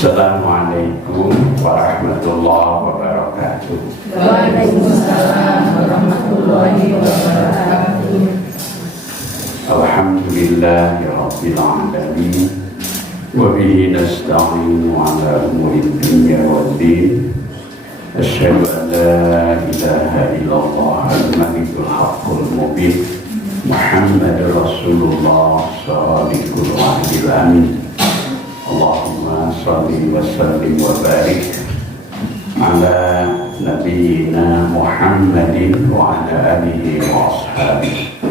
Assalamualaikum warahmatullahi wabarakatuh. Waalaikumsalam warahmatullahi wabarakatuh. Alhamdulillahi rabbil alamin. Wa bihi nasta'inu ala umuri dunya waddin. Asyhadu an la ilaha illallah al-malikul haqqul mubin. Muhammadur Rasulullah shadiqul wa'dil amin. Allahumma shalli wa sallim wa barik ala nabiyyina Muhammadin wa ala alihi wa ashabihi.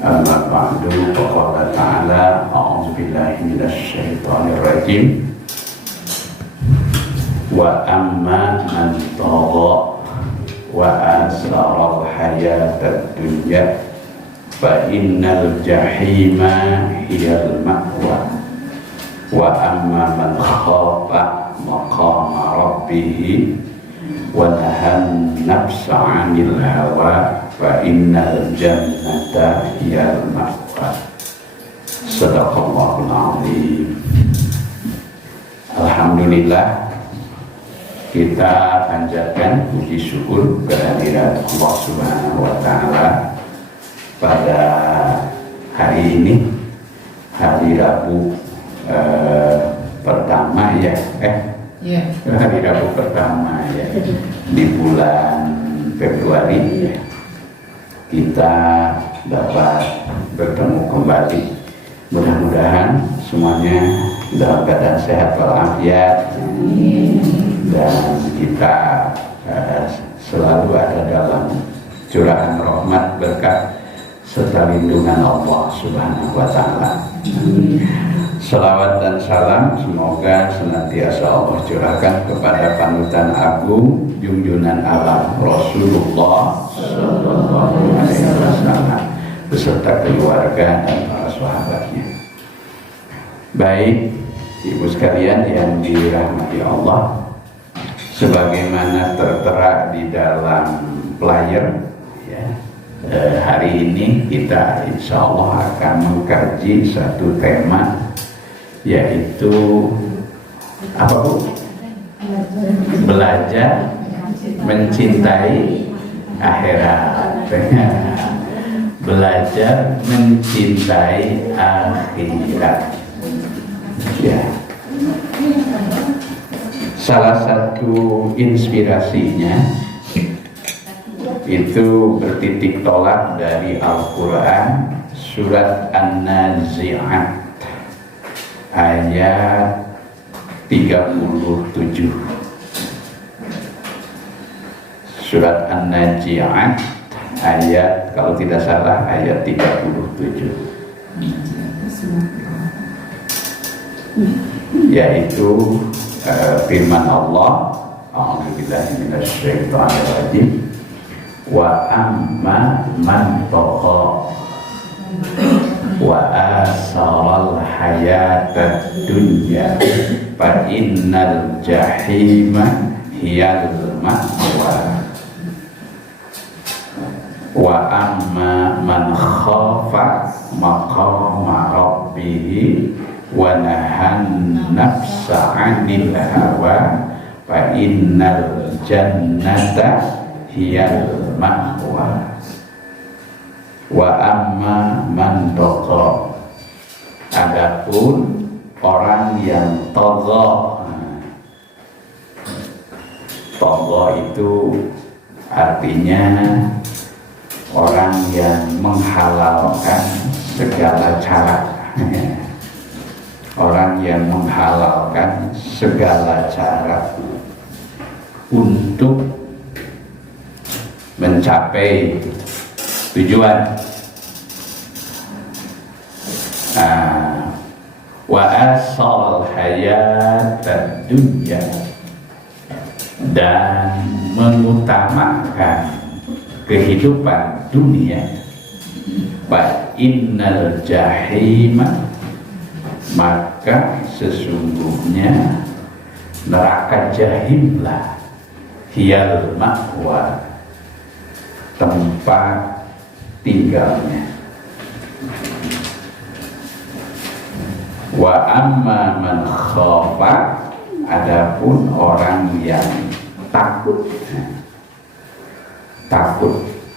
Amma ba'du, faqala ta'ala a'udzu billahi minasy syaithanir rajim. Wa amma man tagha wa asara al-hayatad dunya fa innal jahima hiyal ma'wa. Wa amma man khafa maqama rabbih wa nahan nafsa 'anil hawa fa innal jannata hiyal ma'wa. Shadaqallahul 'azim. Alhamdulillah, kita panjatkan puji syukur kehadirat Allah Subhanahu wa taala pada hari ini, hari Rabu pertama ya, hari Rabu pertama ya di bulan Februari ya, kita dapat bertemu kembali. Mudah-mudahan semuanya dalam keadaan sehat walafiat dan kita selalu ada dalam curahan rahmat, berkat serta lindungan Allah Subhanahu wa taala. Salawat dan salam semoga senantiasa Allah curahkan kepada panutan agung junjungan alam Rasulullah sallallahu alaihi wasallam beserta keluarga dan para sahabatnya. Baik, ibu sekalian yang dirahmati Allah, sebagaimana tertera di dalam flyer ya, hari ini kita insya Allah akan mengkaji satu tema, yaitu apa Bu? Belajar mencintai akhirat. Belajar mencintai akhirat. Ya. Salah satu inspirasinya itu bertitik tolak dari Al-Quran, surat An-Nazi'at ayat 37. Surat An-Nazi'at ayat, kalau tidak salah, ayat 37, yaitu firman Allah, a'udzubillahi minasyaitonir rajim, wa amma man tagha wa asaral hayatad dunya fa innal jahima hiyal ma'wa. Wa amma man khafa maqama rabbih wa nahan nafsa 'anil hawa fa innal jannata hiyal ma'wa. Wa amma man tagha, adapun orang yang tagha. Tagha itu artinya orang yang menghalalkan segala cara. Orang yang menghalalkan segala cara untuk mencapai tujuan. Wa asal hayatad dunya, dan mengutamakan kehidupan dunia. Fa innal jahima, maka sesungguhnya neraka jahimlah hiyal ma'wa, tempat tinggalnya. Wa amma man khafa, adapun orang yang takut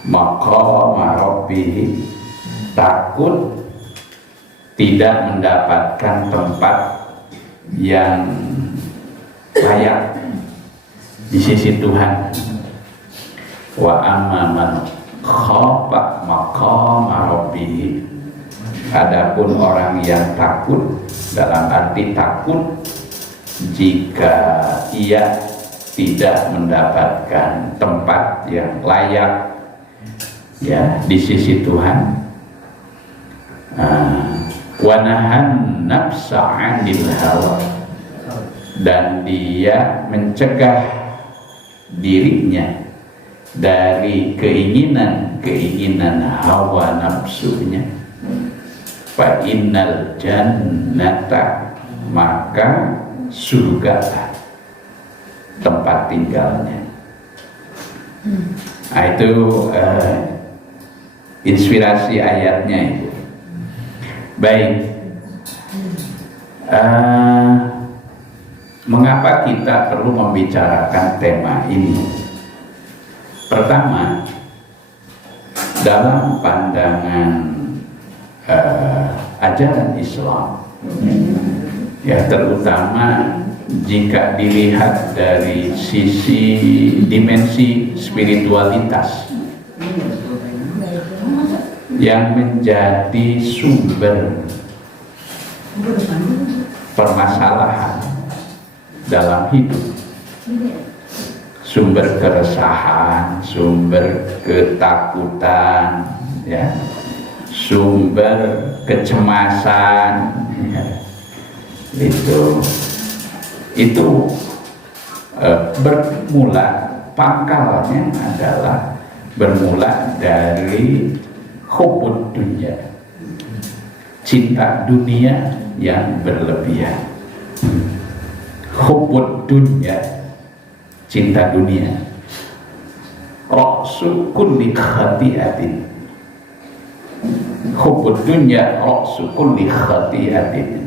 maqama rabbih, takut tidak mendapatkan tempat yang layak di sisi Tuhan. Wa amma man khafa maqama rabbih, adapun orang yang takut dalam arti takut jika ia tidak mendapatkan tempat yang layak ya di sisi Tuhan. Wa nahan nafsa 'anil hawa, dan dia mencegah dirinya dari keinginan hawa nafsunya. Fa innal jannata, maka surga tempat tinggalnya. Nah, itu inspirasi ayatnya itu. Baik, mengapa kita perlu membicarakan tema ini? Pertama, dalam pandangan ajaran Islam, ya terutama jika dilihat dari sisi dimensi spiritualitas yang menjadi sumber permasalahan dalam hidup, sumber keresahan, sumber ketakutan, ya, sumber kecemasan, ya, itu bermula, pangkalnya adalah bermula dari hubbud dunya, cinta dunia yang berlebihan. Hubbud dunya, cinta dunia, ra'su kulli khati'atin. Hubbud dunya ra'su kulli khati'atin.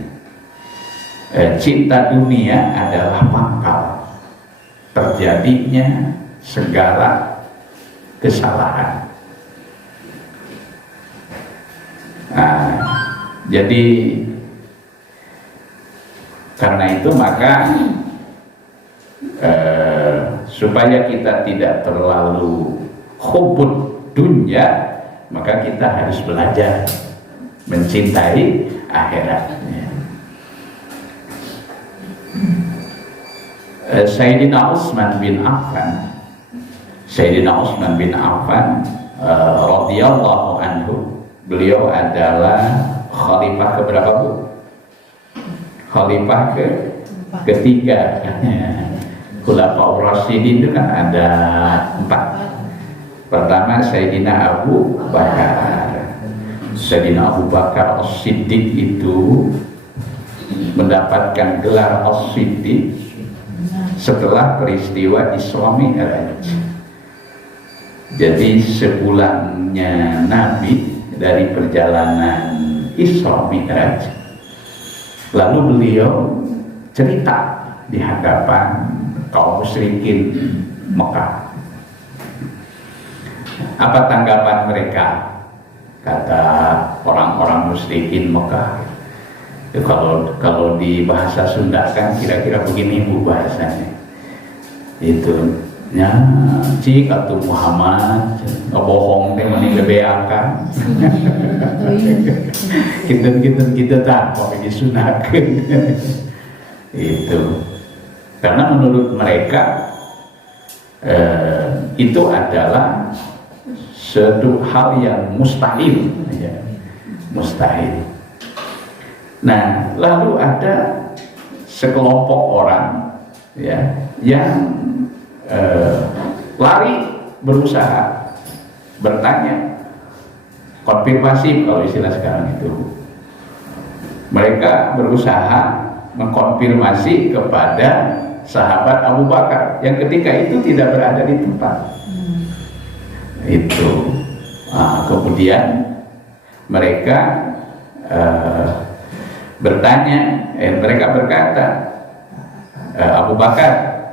Cinta dunia adalah pangkal terjadinya segala kesalahan. Nah, jadi karena itu maka supaya kita tidak terlalu hubbud dunya, maka kita harus belajar mencintai akhiratnya. Sayyidina Utsman bin Affan radhiyallahu anhu, beliau adalah khalifah keberapa, Bu? Khalifah ketiga. Khulafaur Rasyidin itu kan ada 4. Pertama Sayyidina Abu Bakar. Sayyidina Abu Bakar As-Siddiq itu mendapatkan gelar As-Siddiq setelah peristiwa Isra Mi'raj. Jadi sepulangnya Nabi dari perjalanan Isra Mi'raj, lalu beliau cerita di hadapan kaum musyrikin Mekah. Apa tanggapan mereka? Kata orang-orang musyrikin Mekah, kalau di bahasa Sunda kan kira-kira begini Bu bahasanya, itu ya cik atau Muhammad bohong teh meni bebeakan kita tak mau disunahkan. Itu karena menurut mereka itu adalah suatu hal yang mustahil, ya, mustahil. Nah, lalu ada sekelompok orang, ya, yang lari berusaha bertanya, konfirmasi kalau istilah sekarang itu. Mereka berusaha mengkonfirmasi kepada sahabat Abu Bakar yang ketika itu tidak berada di tempat itu. Kemudian mereka mereka berkata, Abu Bakar,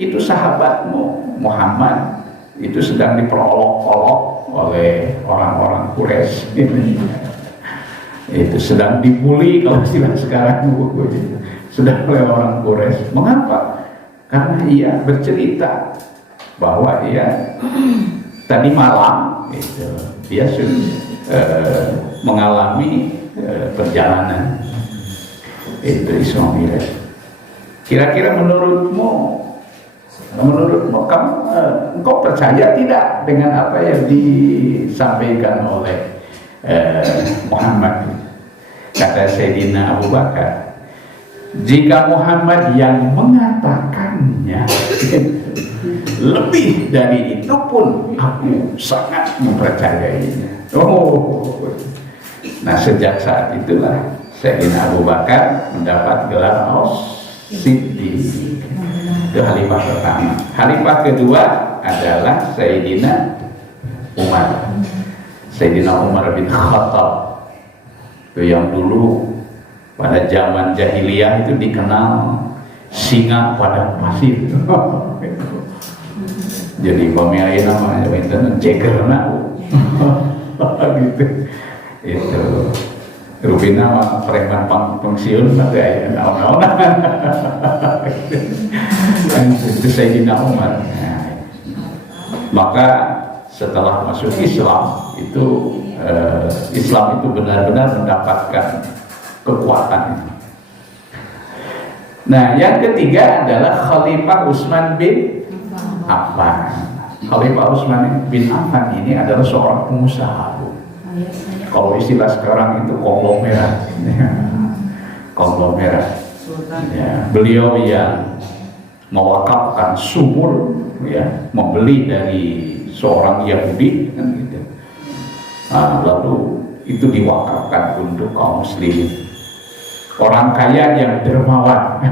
itu sahabatmu Muhammad itu sedang diperolok-olok oleh orang-orang Quraisy ini. Itu sedang dibully kalau istilah sekarang sedang oleh orang Quraisy. Mengapa? Karena ia bercerita bahwa ia tadi malam itu dia mengalami perjalanan itu Isra Mi'raj. Kira-kira menurutmu kamu engkau percaya tidak dengan apa yang disampaikan oleh Muhammad? Kata Sayyidina Abu Bakar, jika Muhammad yang mengatakannya lebih dari itu pun aku sangat mempercayainya. Nah sejak saat itulah Sayyidina Abu Bakar mendapat gelar As-Siddiq. Itu khalifah pertama. Khalifah kedua adalah Sayyidina Umar. Sayyidina Umar bin Khattab, itu yang dulu pada zaman jahiliyah itu dikenal singa pada pasir. Jadi pemimpin namanya itu cekerna gitu. Itu rupina preman pensiun tapi aya naon-naon. Itu Sayyidina Umar. Maka setelah masuk Islam itu Islam itu benar-benar mendapatkan kekuatan. Nah, yang ketiga adalah Khalifah Utsman bin Affan. Khalifah Utsman bin Affan ini adalah seorang pengusaha. Kalau istilah sekarang itu konglomerat. Konglomerat. Ya, beliau yang mewakafkan sumur, ya, membeli dari seorang Yahudi, kan gitu. Lalu itu diwakafkan untuk kaum muslimin. Orang kaya yang dermawan.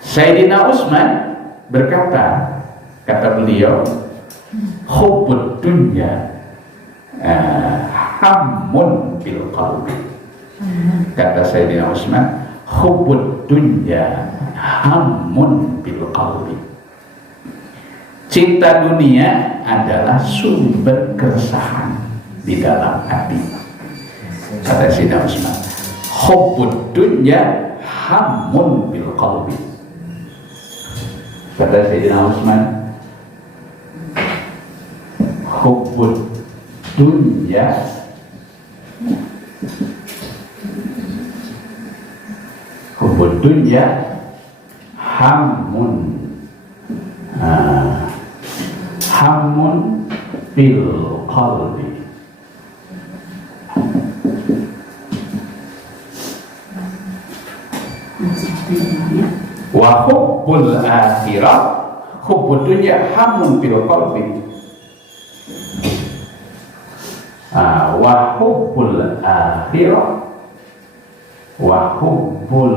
Sayyidina Utsman berkata, kata beliau, hubbud dunya hammun bil qalbi. Kata Sayyidina Utsman, hubbud dunya hammun bil qalbi. Cinta dunia adalah sumber keresahan di dalam hati. Kata Sayyidina Utsman, hubbud dunya hammun bil qalbi. Kata Sayyidina Utsman, hubbud dunya hubbud dunya hammun hammun bil qalbi. Wa hubbul akhirah hubbud dunya hammun bil qalbi. Wa hubbul akhirah wa hubbul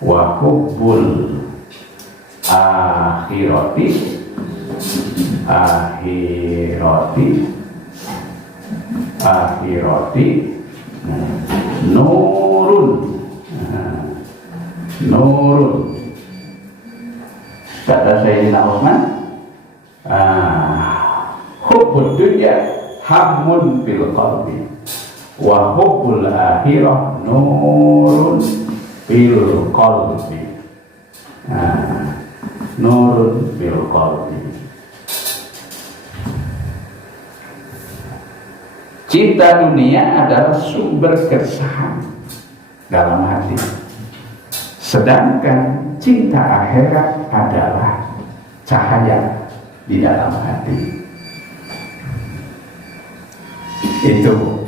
wa hubbul akhirati nurun kata Sayyidina Utsman, hubbud dunya hammun bil qalbi wa hubbul akhirah nurun bil qalbi. Nurun bil qalbi. Cinta dunia adalah sumber keresahan dalam hati, sedangkan cinta akhirat adalah cahaya di dalam hati. Itu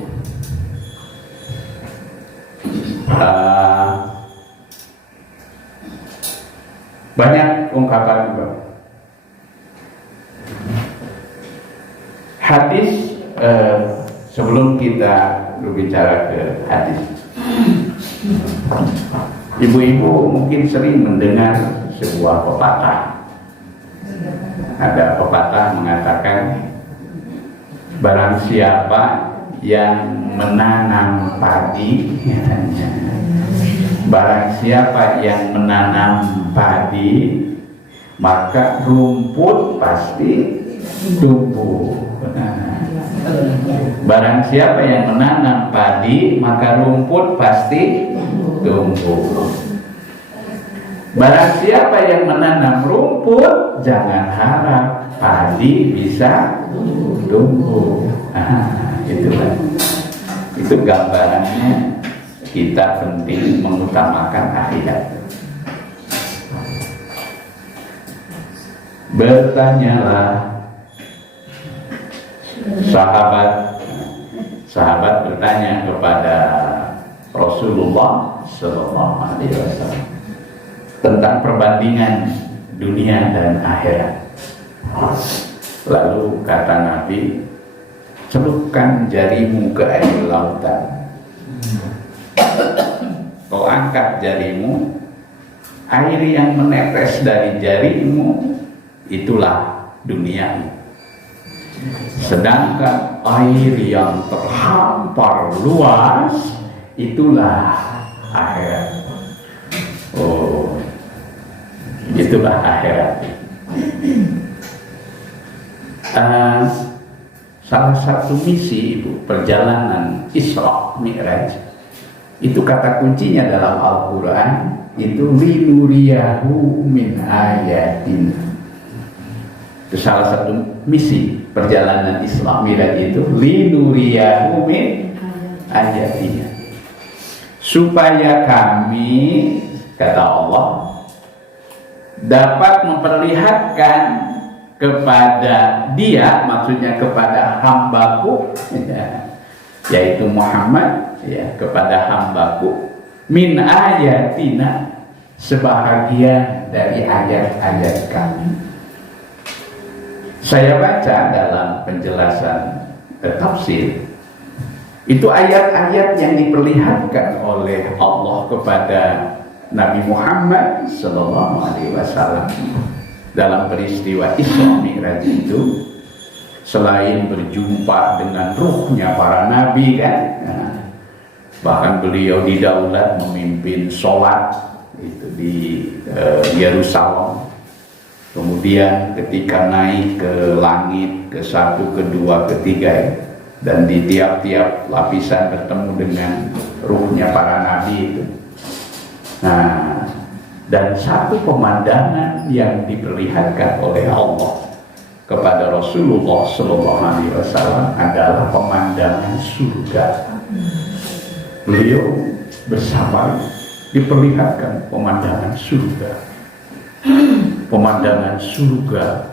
banyak ungkapan juga. Hadis, sebelum kita berbicara ke hadis, ibu-ibu mungkin sering mendengar sebuah pepatah. Ada pepatah mengatakan, barang siapa yang menanam padi, barang siapa yang menanam padi, maka rumput pasti tumbuh. Barang siapa yang menanam padi, maka rumput pasti tumbuh. Barang siapa yang menanam rumput, jangan harap padi bisa tumbuh. Itulah. Itu gambarannya, kita penting mengutamakan akhirat. Bertanyalah sahabat bertanya kepada Rasulullah Sallallahu Alaihi Wasallam tentang perbandingan dunia dan akhirat. Lalu kata Nabi, celupkan jarimu ke air lautan, kau angkat jarimu, air yang menetes dari jarimu itulah dunia. Sedangkan air yang terhampar luas itulah akhirat. Oh, itulah akhirat. Salah satu misi Ibu, perjalanan Isra Mi'raj, itu kata kuncinya dalam Al-Quran itu linuriyahu min ayatin. Itu salah satu misi perjalanan Isra Mi'raj itu linuriyahu min ayatin, supaya kami, kata Allah, dapat memperlihatkan kepada dia, maksudnya kepada hambaku, ya, yaitu Muhammad, ya, kepada hambaku, min ayatina, sebahagian dari ayat-ayat kami. Saya baca dalam penjelasan tafsir, itu ayat-ayat yang diperlihatkan oleh Allah kepada Nabi Muhammad Sallallahu Alaihi Wasallam dalam peristiwa Isra Mi'raj itu, selain berjumpa dengan ruhnya para nabi kan, bahkan beliau didaulat memimpin sholat itu di Yerusalem. Kemudian ketika naik ke langit ke satu, kedua, ketiga, dan di tiap-tiap lapisan bertemu dengan ruhnya para nabi itu. Nah, dan satu pemandangan yang diperlihatkan oleh Allah kepada Rasulullah Sallallahu Alaihi Wasallam adalah pemandangan surga. Beliau bersama diperlihatkan pemandangan surga, pemandangan surga,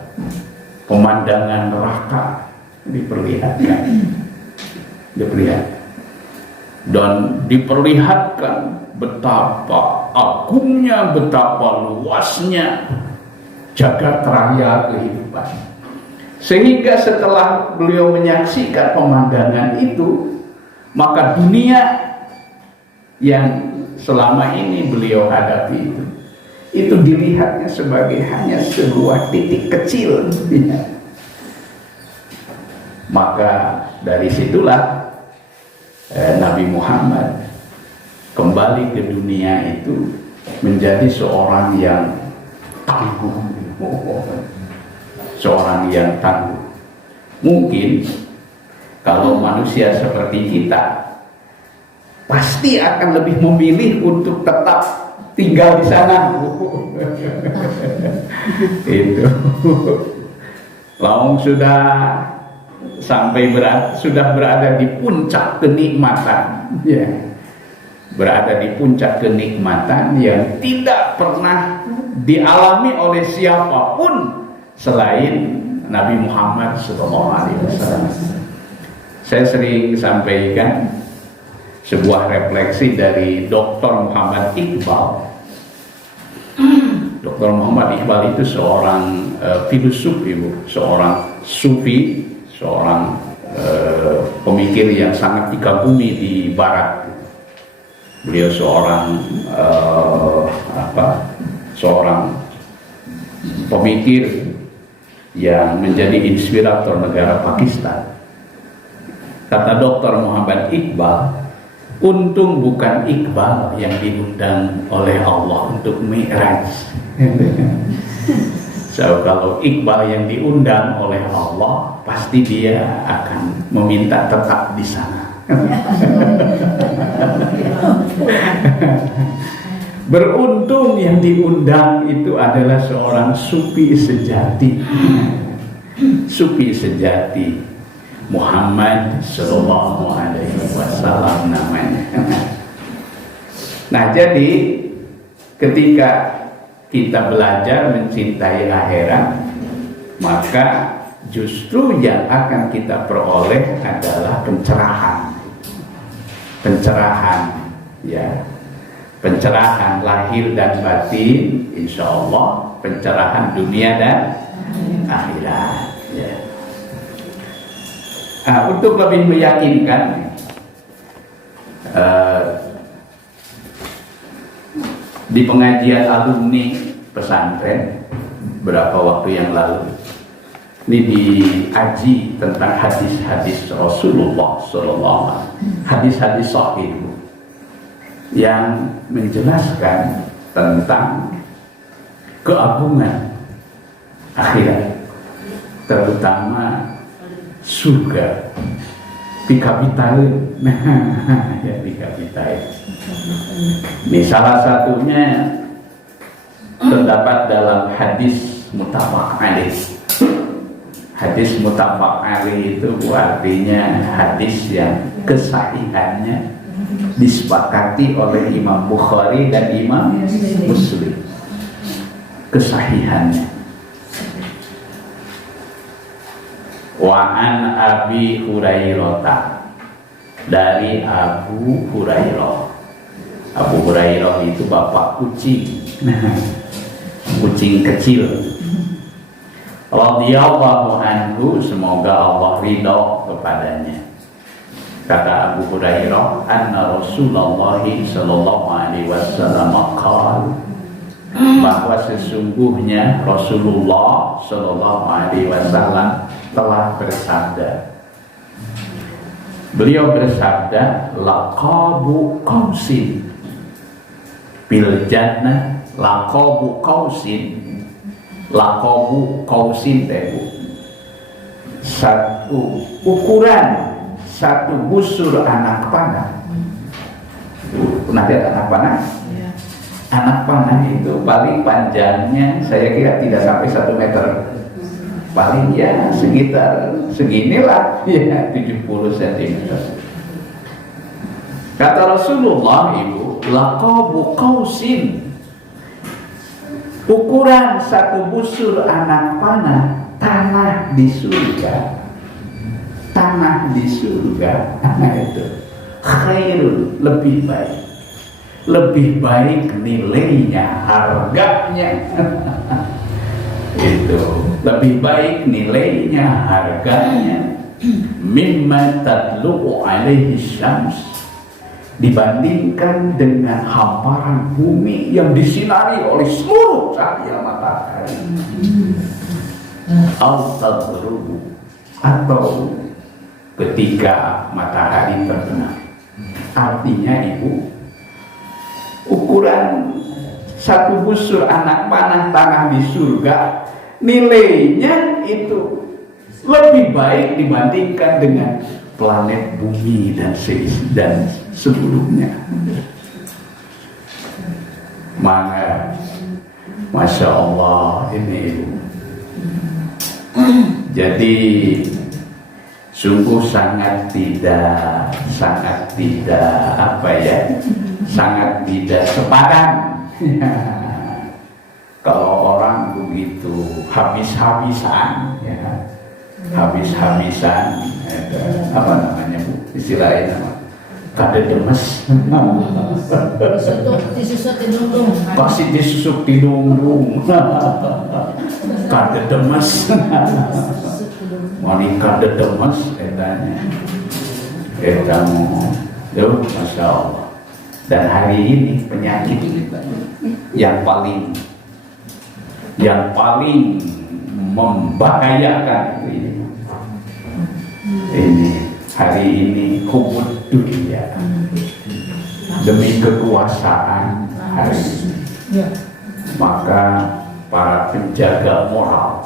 pemandangan neraka diperlihatkan, dan diperlihatkan betapa agungnya, betapa luasnya jagat raya kehidupan. Sehingga setelah beliau menyaksikan pemandangan itu, maka dunia yang selama ini beliau hadapi itu dilihatnya sebagai hanya sebuah titik kecil. Maka dari situlah Nabi Muhammad kembali ke dunia itu menjadi seorang yang tangguh, seorang yang tangguh. Mungkin kalau manusia seperti kita pasti akan lebih memilih untuk tetap tinggal di sana. Itu Laung sudah sampai sudah berada di puncak kenikmatan, ya. Berada di puncak kenikmatan yang tidak pernah dialami oleh siapapun selain Nabi Muhammad SAW. Saya sering sampaikan sebuah refleksi dari Dr. Muhammad Iqbal. Dr. Muhammad Iqbal itu seorang filosof, Ibu, seorang sufi, seorang pemikir yang sangat dikagumi di Barat. Beliau seorang seorang pemikir yang menjadi inspirator negara Pakistan. Kata Dr. Muhammad Iqbal, untung bukan Iqbal yang diundang oleh Allah untuk Mi'raj. So, kalau Iqbal yang diundang oleh Allah, pasti dia akan meminta tetap di sana. Beruntung yang diundang itu adalah seorang sufi sejati. Sufi sejati Muhammad Sallallahu Alaihi Wasallam namanya. Nah, jadi ketika kita belajar mencintai akhirat, maka justru yang akan kita peroleh adalah pencerahan, ya, pencerahan lahir dan batin, insya Allah, pencerahan dunia dan akhirat. Ya. Untuk lebih meyakinkan, di pengajian alumni pesantren beberapa waktu yang lalu, ini diaji tentang hadis-hadis Rasulullah SAW, hadis-hadis sahih yang menjelaskan tentang keagungan akhirat, terutama surga. Pikapitain, ya pikapitain. Ini salah satunya terdapat dalam hadis muttafaq alaih. Hadis muttafaq alaih itu artinya hadis yang kesahihannya disepakati oleh Imam Bukhari dan Imam Muslim. Kesahihannya. Wa an Abi Hurairah, dari Abu Hurairah. Abu Hurairah itu bapak kucing, kucing kecil. Radhiyallahu anhu, semoga Allah ridho kepadanya. Kata Abu Hurairah, anna Rasulullah sallallahu alaihi wasallam qala, bahwa sesungguhnya Rasulullah sallallahu alaihi wasallam telah bersabda. Beliau bersabda, laqabu qausin bil jannah, laqabu qausin, laqabu qausin itu satu ukuran, satu busur anak panah. Pernah lihat anak panah? Ya. Anak panah itu paling panjangnya saya kira tidak sampai 1 meter. Paling ya sekitar seginilah, ya 70 cm. Kata Rasulullah, ibu, laqabu qausin, ukuran satu busur anak panah, tanah di surga. Tanah di surga, itu khairul, lebih baik. Lebih baik nilainya, harganya. Itu lebih baik nilainya, harganya, mimma tadlu'u alaihi syams, dibandingkan dengan hamparan bumi yang disinari oleh seluruh cahaya matahari. Atau ketika matahari terbenam. Artinya ibu, ukuran satu busur anak panah tanah di surga, nilainya itu lebih baik dibandingkan dengan planet bumi dan sebelumnya. Maka Masya Allah ini, jadi sungguh sangat tidak sangat tidak sepadan. Kalau orang begitu habis-habisan, ya, habis-habisan, apa namanya bu, istilahnya apa? Kadedemes. Disusuk tidung. Pasti disusuk tidung. Kadedemes. Mani kadedemes, katanya. Kamu, tuh, Masya Allah. Dan hari ini penyakit yang paling membahayakan ini hari ini hubud dunia, demi kekuasaan hari ini. Maka para penjaga moral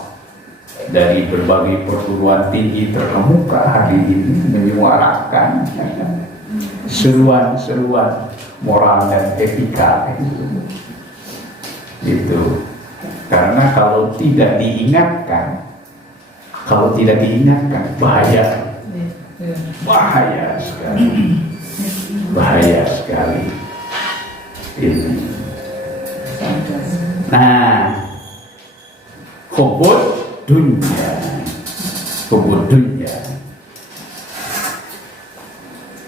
dari berbagai perguruan tinggi terkemuka hari ini menyuarakan seruan-seruan moral dan etika itu. Karena kalau tidak diingatkan bahaya sekali ini. Nah, hubud dunia.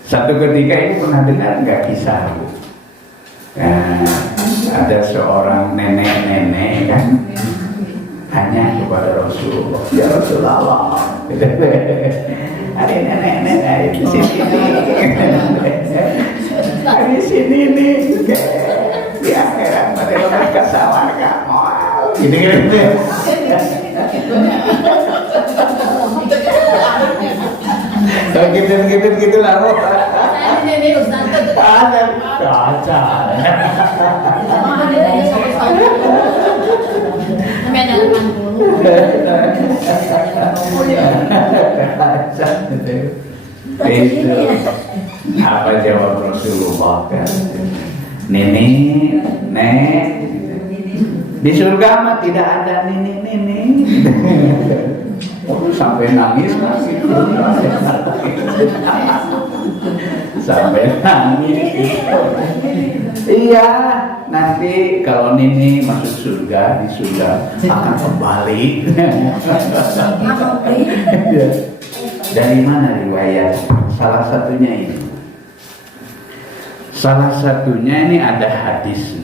Satu ketika ini pernah dengar nggak kisah? Nah, ada seorang nenek kan tanya kepada Rasulullah, ya Rasulullah, ada nenek di sini di sini nih, di akhirat pada lepas kesawar kamu, gitu. Gitu lah. Ada kaca. Itu apa jawab Rasulullah kan? Nenek, di surga mah tidak ada nenek. Sampai nangis masih. Sampai nangis. Iya, nanti kalau Nini masuk surga, di surga akan kembali. Dari mana riwayat? Salah satunya ini ada hadis.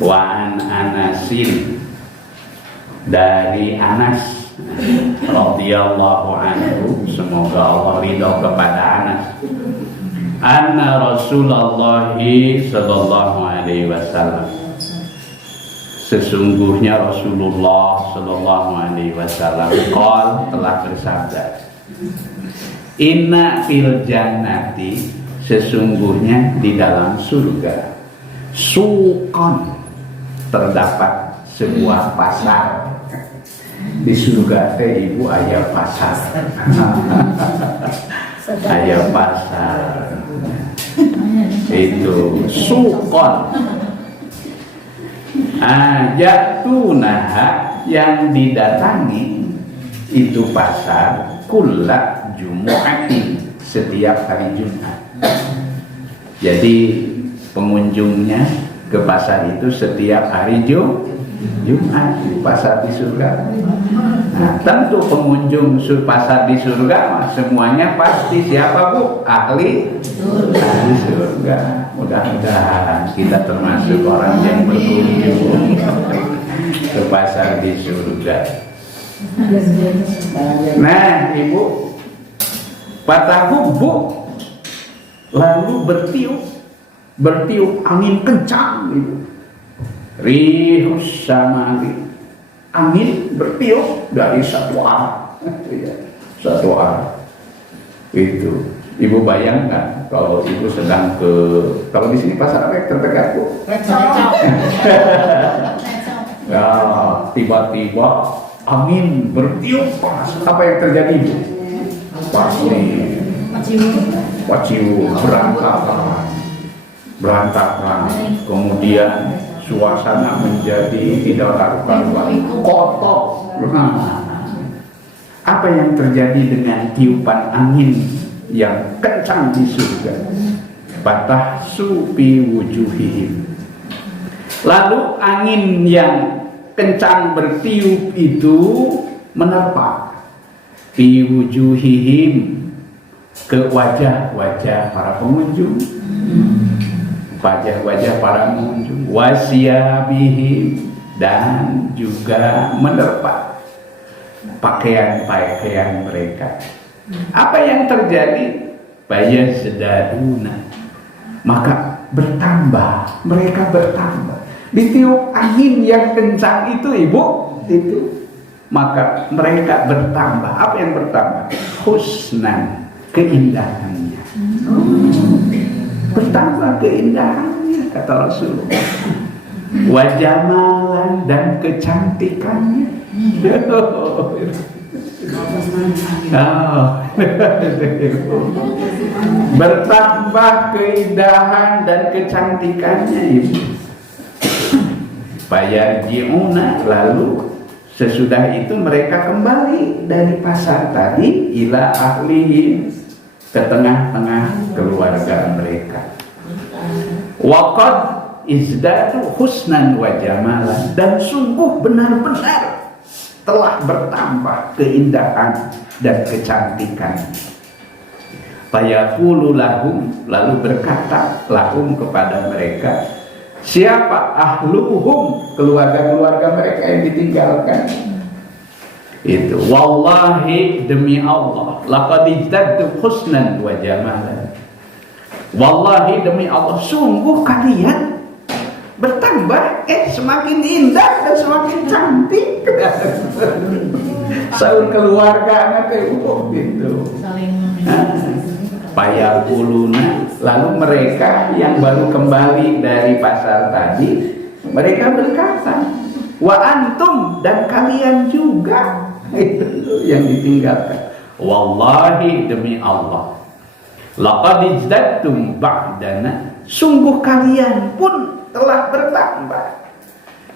Wa an Anasin, dari Anas radhiyallahu anhu, semoga Allah ridho kepada Anas. Anna Rasulullah sallallahu alaihi wasallam, sesungguhnya Rasulullah sallallahu alaihi wasallam telah bersabda, inna fil jannati, sesungguhnya di dalam surga, suqan, terdapat sebuah pasar. Di surga teh ibu aya pasar. Aya pasar. Itu suqan. Ya'tunaha, yang didatangi itu pasar kulla jumu'atin, setiap hari Jumat. Jadi pengunjungnya ke pasar itu setiap hari Jumat, pasar di surga. Nah, tentu pengunjung pasar di surga semuanya pasti siapa Bu? Ahli surga. Mudah-mudahan kita termasuk orang yang berkunjung ke pasar di surga. Nah, Ibu, Bu, lalu bertiup angin kencang, Ibu. Rihus samali, angin bertiup dari satu arah. Itu Ibu bayangkan kalau Ibu sedang kalau di sini pasar apa yang terdekat Bu? Ya, tiba-tiba angin bertiup panas. Apa yang terjadi Bu? Pasti paciu berantakan, kemudian suasana menjadi tidak karu-karuan, kotor. Apa yang terjadi dengan tiupan angin yang kencang di surga? Patah supi wujuhihim. Lalu angin yang kencang bertiup itu menerpa fi wujuhihim, ke wajah-wajah para pengunjung. Wajah-wajah para pengunjung, wasyabihim, dan juga menerpa pakaian-pakaian mereka. Apa yang terjadi? Bayazdaduna, maka mereka bertambah. Ditiup angin yang kencang itu Ibu, maka mereka bertambah. Apa yang bertambah? Husnan, keindahannya. Bertambah keindahannya, kata Rasulullah. Wajamalan, dan kecantikannya. Bertambah keindahan dan kecantikannya itu. Fayarji'una, lalu sesudah itu mereka kembali dari pasar tadi ila ahlihim, ke tengah-tengah keluarga mereka. Waqad izdadu husnan wa jamalan, dan sungguh benar-benar telah bertambah keindahan dan kecantikan. Fayaqulu lahum, lalu berkata lahum kepada mereka, siapa ahluhum, keluarga-keluarga mereka yang ditinggalkan itu, wallahi, demi Allah, laqad izdadtu husnan wa jamalan, wallahi, demi Allah, sungguh kalian bertambah semakin indah dan semakin cantik. Saur keluarga anak ibu gitu. Payaquluna, lalu mereka yang baru kembali dari pasar tadi, mereka berkata, wa antum, dan kalian juga, itu yang ditinggalkan. Wallahi, demi Allah, laqad izdadtum ba'dana, sungguh kalian pun telah bertambah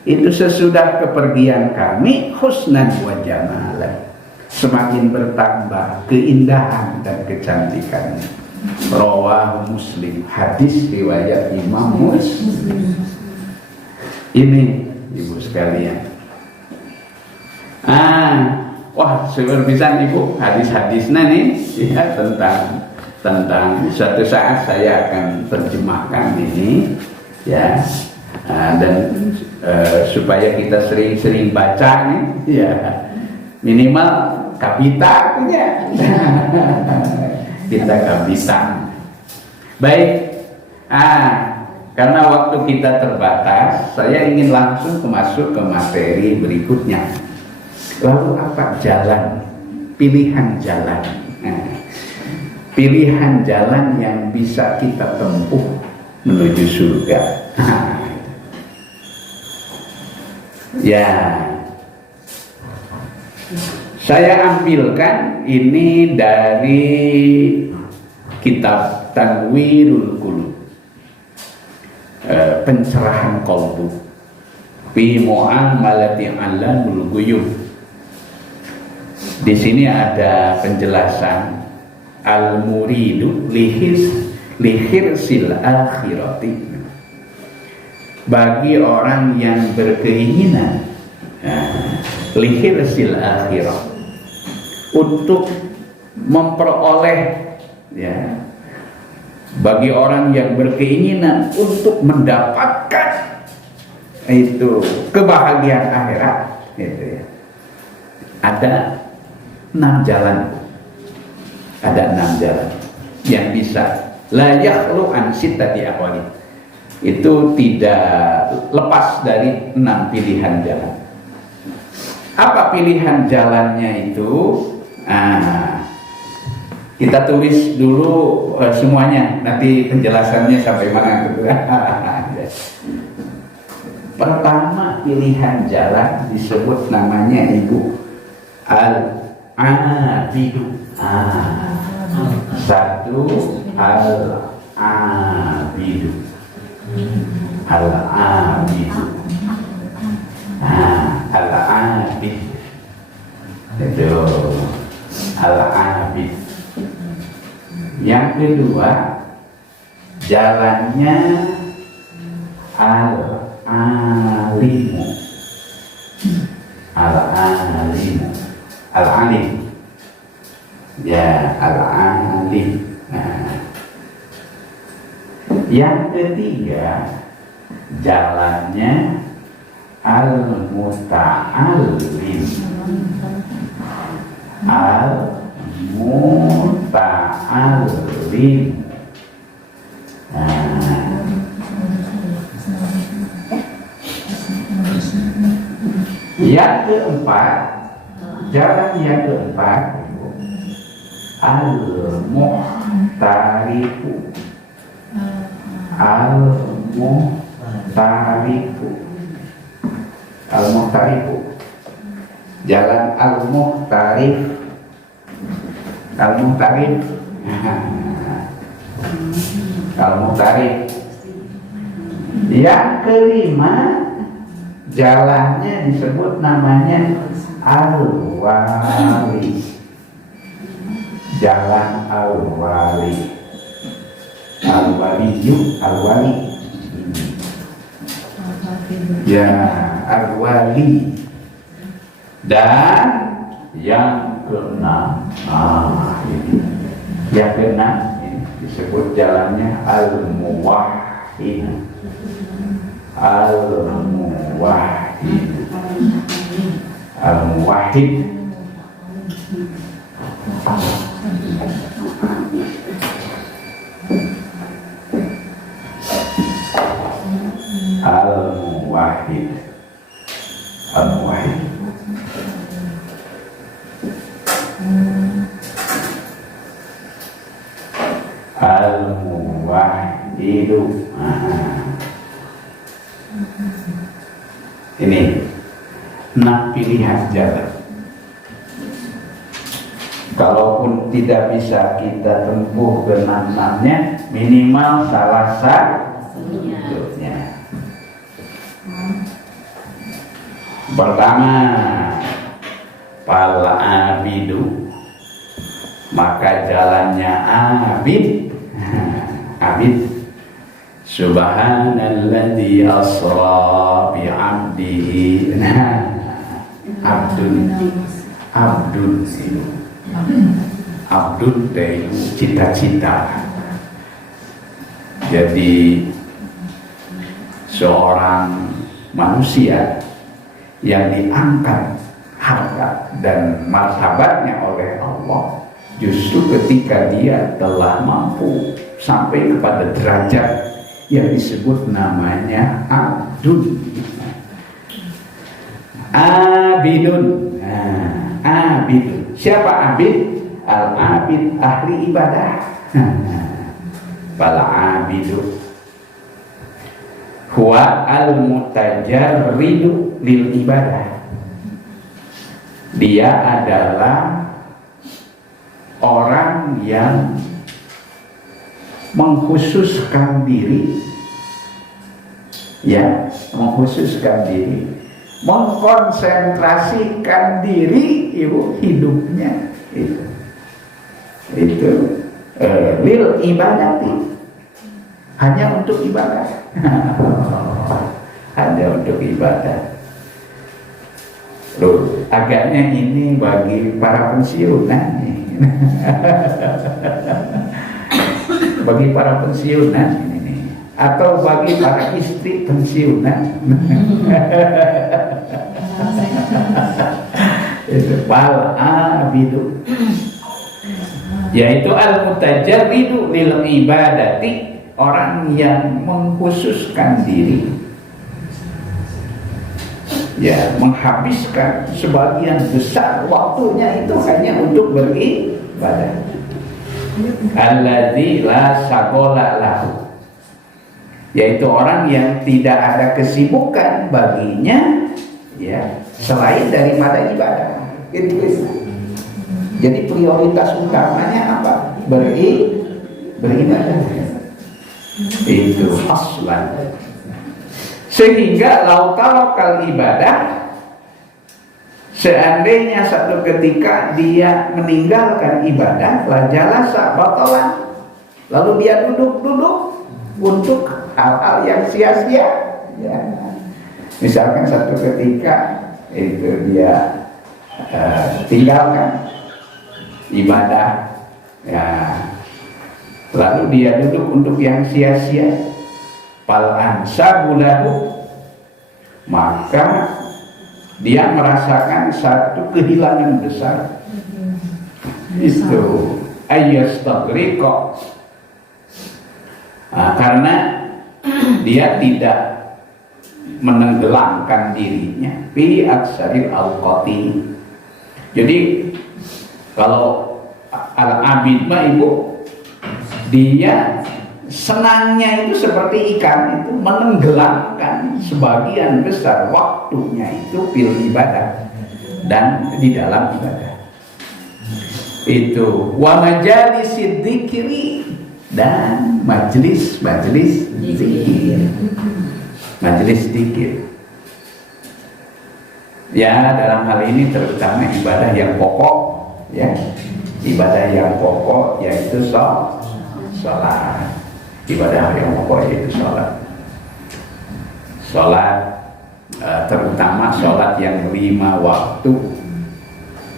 itu sesudah kepergian kami, husnan wa jamalan, semakin bertambah keindahan dan kecantikannya. Rawahu Muslim, hadis riwayat Imam Muslim. Ini ibu sekalian, wah super bisa ibu hadis-hadisnya nih ya, tentang suatu saat saya akan terjemahkan ini ya, dan supaya kita sering-sering baca nih ya, minimal kapita punya. Kita kapita. Baik, karena waktu kita terbatas, saya ingin langsung masuk ke materi berikutnya. Lalu apa jalan, pilihan jalan, pilihan jalan yang bisa kita tempuh menuju surga. Ya, saya ambilkan ini dari kitab Tanwirul Qulub, pencerahan qalbu, fi mu'amalati 'allamul ghuyub. Di sini ada penjelasan al-muridu lihirsil akhirati, bagi orang yang berkeinginan lihirsil akhirah, untuk memperoleh ya, bagi orang yang berkeinginan untuk mendapatkan itu kebahagiaan akhirat gitu ya. Ada 6 jalan, ada 6 jalan yang bisa la yakhlu an sittati ahwali, itu tidak lepas dari 6 pilihan jalan. Apa pilihan jalannya itu? Kita tulis dulu semuanya, nanti penjelasannya sampai mana gitu. Pertama pilihan jalan disebut namanya ibu al-abidu. Satu, al-abidu. Al-abidu. Al-abid itu al-abid. Yang kedua jalannya al-alimu. Al-alimu, al-alim ya, al-alim. Yang ketiga jalannya al-muta'allim. Al-muta'allim. Yang keempat, jalan yang keempat Al-Muhtarifu. Al-Muhtarifu. Al-Muhtarifu. Jalan Al-Muhtarif. Al-Muhtarif. Al-Muhtarif. Yang kelima, jalannya disebut namanya Al-Wali. Jalan Al-Wali. Al-Waliyu, Al-Wali. Ya, Al-Wali. Dan yang keenam, ini. Yang keenam ini disebut jalannya Al-Muwahhid. Al-Muwahhid. Al-Muwahhid. Al-Muwahhid. Al-Muwahhid. Al-Muwahhidu. Ini 6 pilihan jalan. Kalaupun tidak bisa kita tempuh ke 6-6-nya, minimal salah satunya. Pertama, pal abidu, maka jalannya abid. Abid. Subhanalladzi asra bi'abdihi. Abdun. Abdun itu. Abdun itu cita-cita. Jadi seorang manusia yang diangkat harkat dan martabatnya oleh Allah justru ketika dia telah mampu sampai kepada derajat yang disebut namanya abdun. Abidun. Abidun. Siapa abid? Al-abid, ahli ibadah. Fal abidu huwa al-mutajarridu lil ibadah. Dia adalah orang yang mengkhususkan diri, ya, mengkhususkan diri, mengkonsentrasikan diri hidupnya itu lil ibadati, hanya untuk ibadah. Hanya untuk ibadah. Loh, agaknya ini bagi para pensiunan nih. Bagi para pensiunan ini nih. Atau bagi para istri pensiunan. Itu pal abidu, yaitu al-mutajarridu lil ibadati, orang yang mengkhususkan diri, ya, menghabiskan sebagian besar waktunya itu hanya untuk beribadah. Alladzi la sagola lahu, yaitu orang yang tidak ada kesibukan baginya, ya, selain daripada ibadah. Itu. Jadi prioritas utamanya apa? Beribadah. Itu aslan. Sehingga lautalakal ibadah, seandainya satu ketika dia meninggalkan ibadah, lajalasa batalan, lalu dia duduk-duduk untuk hal-hal yang sia-sia, ya. Misalkan satu ketika itu dia tinggalkan ibadah, ya, lalu dia duduk untuk yang sia-sia, fal ansabulahu, maka dia merasakan satu kehilangan besar. Itu ayastaghriqa, karena dia tidak menenggelamkan dirinya fi aksaril awqati. Jadi kalau Al-abid mah ibu, dia senangnya itu seperti ikan itu menenggelamkan sebagian besar waktunya itu fil ibadah dan di dalam ibadah. Itu wa majalis dzikri, dan majelis zikir. Majelis zikir. Ya, dalam hal ini terutama ibadah yang pokok, ya. Ibadah yang pokok yaitu sholat. Ibadah yang pokok yaitu sholat. Sholat terutama sholat yang 5 waktu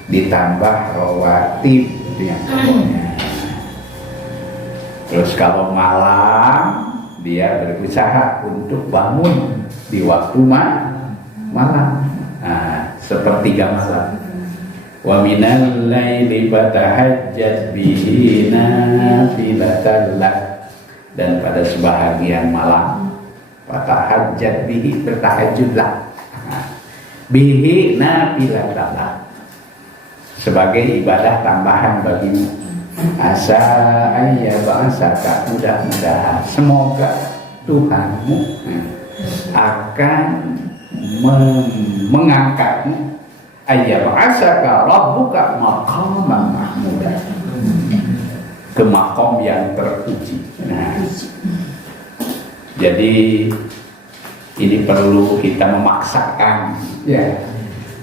ditambah rawatib, itu yang pokoknya. Terus kalau malam dia berusaha untuk bangun di waktu malam, sepertiga malam. Wa minal laili fatahajjat bihi nafilatan lak, dan pada sebahagian malam fatahajjat bihi, bertahajudlah bihi nafilatan lak, sebagai ibadah tambahan bagimu. Asa ayya ba'asaka, mudah-mudahan semoga Tuhanmu akan mengangkatmu, ayya ba'asaka rabbuka maqaman mahmuda, ke maqam yang terpuji. Nah, jadi ini perlu kita memaksakan, ya,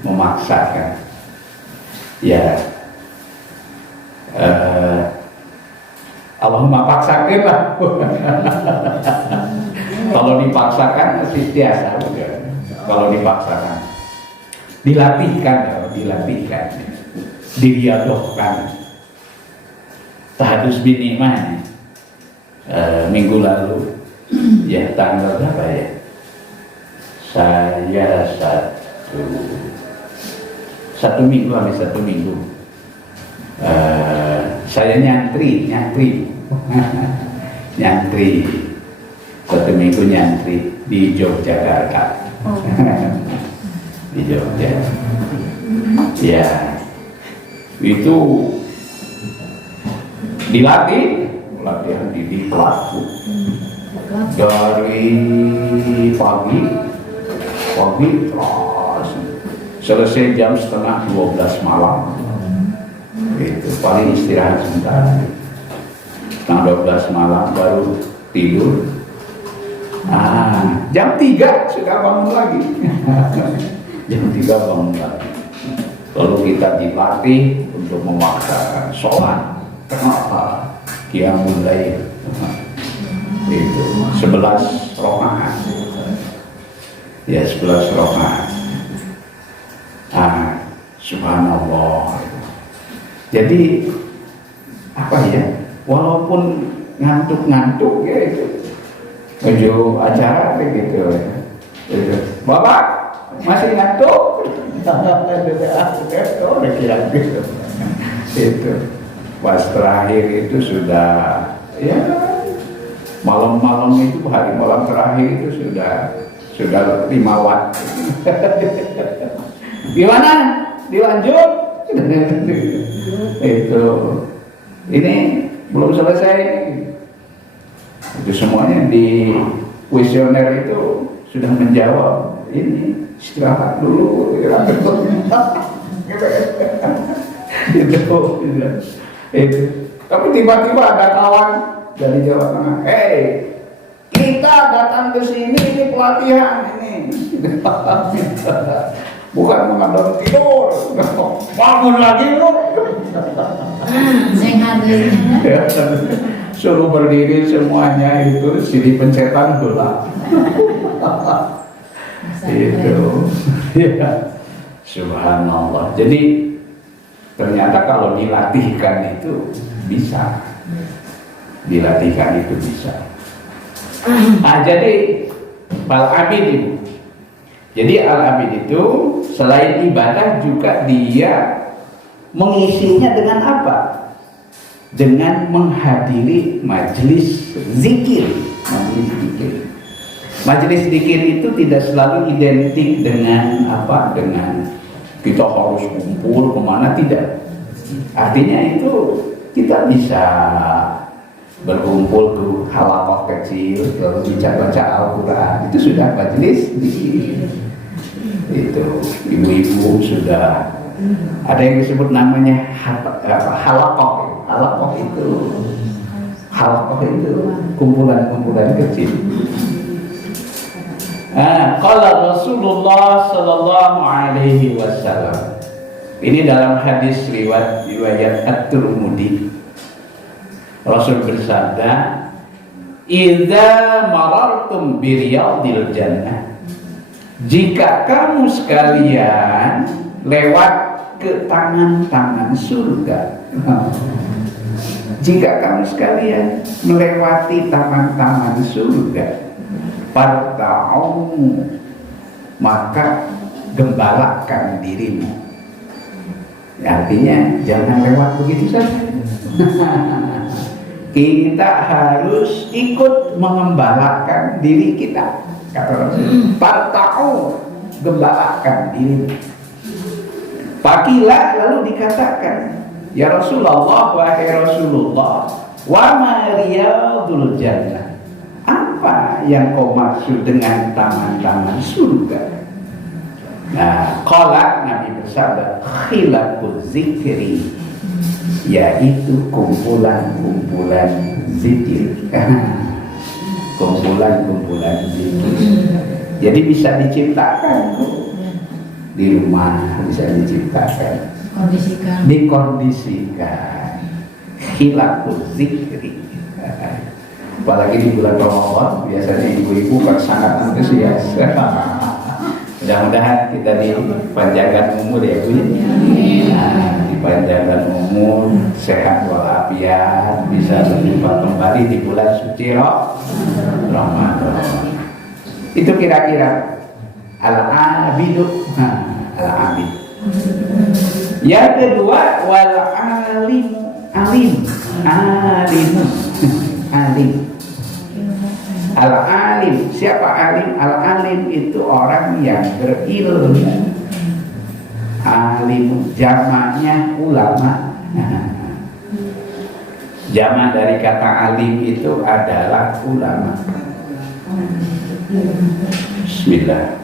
memaksakan. Ya, Allahumma paksakan lah. Kalau dipaksakan mesti biasa, kalau dipaksakan, dilatihkan, diriadohkan. Tahadus bin Iman minggu lalu, ya tanggal berapa ya? Saya satu minggu, habis 1 minggu, saya nyantri 1 minggu nyantri di Yogyakarta. Di Jogja, ya, itu dilatih, latihan di pelaku dari pagi terus selesai jam setengah 12 malam. Itu paling istirahat sebentar, setengah 12 malam baru tidur. Jam 3 sudah bangun lagi. Jam 3 bangun lagi. Lalu kita dilatih untuk memaksakan sholat. Kenapa? Qiyamul lail. Itu 11 rakaat. Ya, 11 rakaat. Subhanallah. Jadi apa ya? Walaupun ngantuk-ngantuk ya itu. Menuju acara begitu. Bapak masih ngantuk? Udah kira gitu. Itu pas terakhir itu sudah, ya, malam-malam itu, hari malam terakhir itu sudah 5 watt. Gimana? Dilanjut? Itu ini belum selesai. Itu semuanya di kuesioner itu sudah menjawab, ini istirahat dulu. Itu. Tapi tiba-tiba ada kawan dari Jawa Tengah, kita datang ke sini, ini pelatihan ini. Bukan mengadon tidur, bangun lagi lu. Suruh berdiri semuanya itu, sini pencetan bola. Itu, ya, subhanallah. Jadi ternyata kalau dilatihkan itu bisa, jadi al-abid itu. Jadi al-abid itu selain ibadah juga dia mengisinya dengan apa? Dengan menghadiri majelis zikir. Majelis zikir itu tidak selalu identik dengan apa? Dengan kita harus kumpul kemana, tidak. Artinya itu kita bisa berkumpul tuh halaqah kecil lalu baca Al-Quran, itu sudah majelis zikir. Itu ibu-ibu sudah ada yang disebut namanya halaqah. Halaqah itu kumpulan-kumpulan kecil. Qala Rasulullah sallallahu alaihi wasallam. Ini dalam hadis riwayat At-Tirmidzi. Rasul bersabda, "Idza marartum bi riyadil jannah." Jika kamu sekalian lewat ke tangan-tangan surga. Jika kamu sekalian melewati taman-taman surga, parta'u, maka gembalakan dirimu. Artinya jangan lewat begitu saja. Kita harus ikut mengembalakan diri kita, kata Rasul. Parta'u, gembalakan dirimu. Pakila, lalu dikatakan, ya Rasulullah, wahai Rasulullah, wa ma riyadul jannah. Apa yang kau maksud dengan taman-taman surga? Nah, qala, Nabi bersabda, khilaful zikri, yaitu kumpulan-kumpulan zikir. Kumpulan-kumpulan zikir. Jadi bisa diciptakan di rumah, bisa diciptakan, dikondisikan. Khilaful zikri. Apalagi di bulan Ramadan, biasanya ibu-ibu kan sangat antusias. Mudah-mudahan kita dipanjangkan umur ya Bu. Dipanjangkan umur, sehat walafiat, bisa berjumpa kembali di bulan suci Ramadan. Itu kira-kira al-abidu, al-abid. Yang kedua, wal alim. Al-alim, siapa alim? Al-alim itu orang yang berilmu. Alim jamaknya ulama. Jamak dari kata alim itu adalah ulama. Bismillah.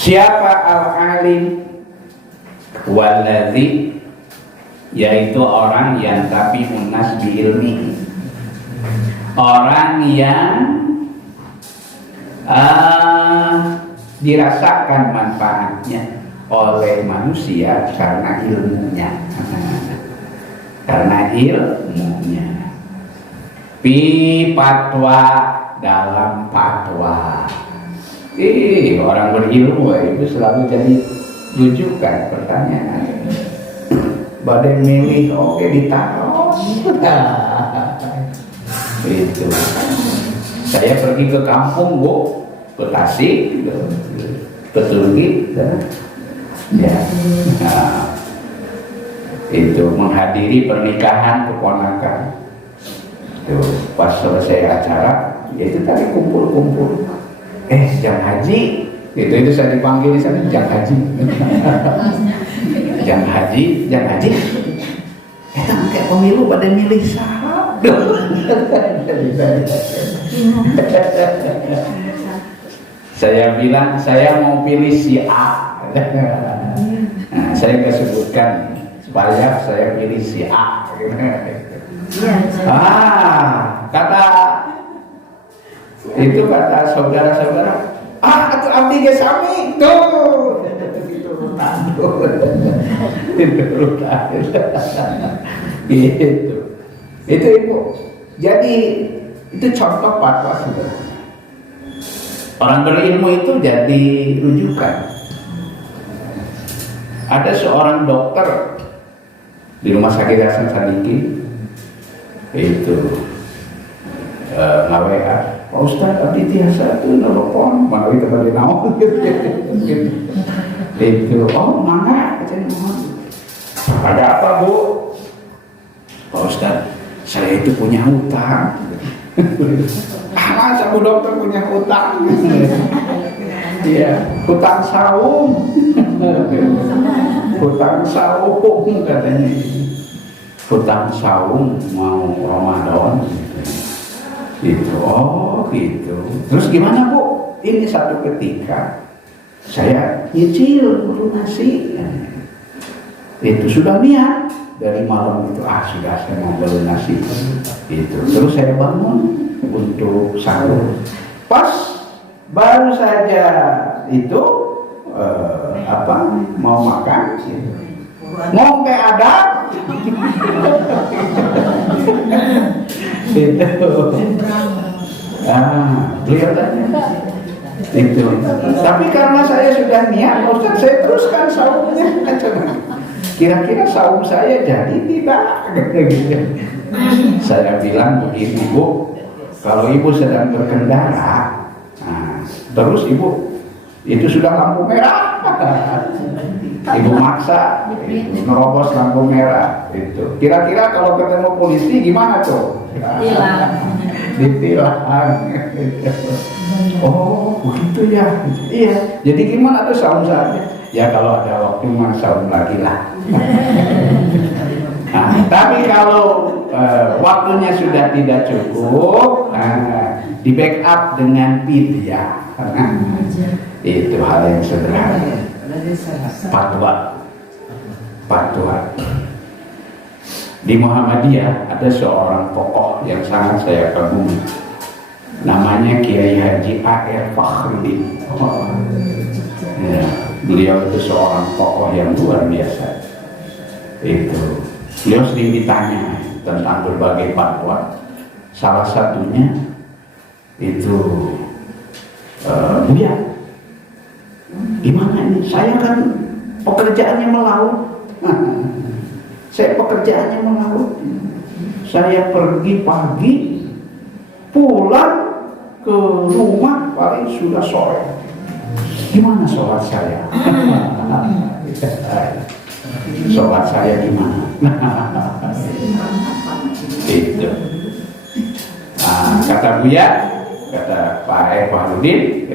Siapa al-alim? Waladhi, yaitu orang yang tapi munas bi ilmi, orang yang dirasakan manfaatnya oleh manusia karena ilmunya. Karena ilmunya. Pi fatwa, dalam fatwa. Orang berilmu itu selalu jadi rujukan pertanyaan. Badai milih, oke ditaruh. Itu. Saya pergi ke kampung, Bu, ke Tasik, ke Turki, ya. Nah, itu menghadiri pernikahan keponakan. Itu pas selesai acara, itu tadi kumpul-kumpul. Jam haji. Itu saya dipanggil di sana, jam haji. Jam haji. Kayak pemilu pada milih sahab. Saya bilang saya mau pilih si A. Nah, saya nggak sebutkan supaya saya pilih si A. Kata saudara-saudara, atau abdi ge sami tuh. Gitu. Itu Ibu. Jadi itu contoh fatwa sudah. Orang berilmu itu jadi rujukan. Ada seorang dokter di Rumah Sakit Hasan Sadikin itu ngawean, Pak Ustadz abdi tiasa tuh nelpon, manawi kembali naon gitu. Itu, mana? Ada apa Bu? Pak Ustadz, saya itu punya hutang. masa Bu Dokter punya hutang? Iya, hutang saum. Hutang saum katanya. Hutang saum mau Ramadan. Gitu, oh gitu. Terus gimana Bu? Ini satu ketika saya nyicil lunasi. Itu sudah niat dari malam itu, sudah saya mau melunasi itu. Terus saya bangun untuk sahur. Pas baru saja itu mau makan, ngombe ada. Itu. Beliau tanya. Itu. Tapi karena saya sudah niat, Ustaz, saya teruskan saumnya. Kira-kira saum saya jadi tidak? Saya bilang begini, Bu, kalau Ibu sedang berkendara, terus Ibu itu sudah lampu merah, Ibu maksa nerobos lampu merah, itu. Kira-kira kalau ketemu polisi gimana tuh? Ditilang. Oh begitu ya. Iya. Jadi gimana tuh saum saya? Ya kalau ada waktu mah saum lagi lah. Tapi kalau waktunya sudah tidak cukup, di backup dengan fidyah. Itu hal yang sederhana. Fatwa. Di Muhammadiyah ada seorang tokoh yang sangat saya kagumi. Namanya Kiai Haji A.R. Fakhruddin. Ya, beliau itu seorang tokoh yang luar biasa. Itu beliau sering ditanya tentang berbagai fatwa. Salah satunya itu Buya, gimana ini? Saya kan pekerjaannya melaut. Saya pekerjaannya melaut. Saya pergi pagi, pulang ke rumah paling sudah sore. Gimana sholat saya? Sholat saya gimana? Itu. Kata Buya, kata Pak Fakhruddin,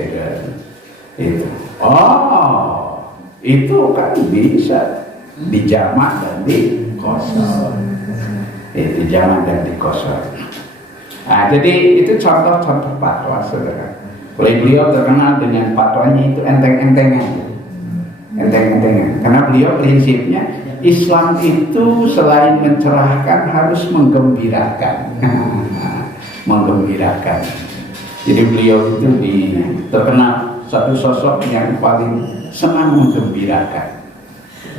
itu. Oh, itu kan bisa dijamak dan dikosor. Itu jamak dan dikosor. Jadi itu contoh-contoh fatwa, saudara. Oleh beliau terkenal dengan fatwanya itu enteng-entengan. Karena beliau prinsipnya Islam itu selain mencerahkan harus menggembirakan. Menggembirakan. Jadi beliau itu terkenal satu sosok yang paling senang menggembirakan.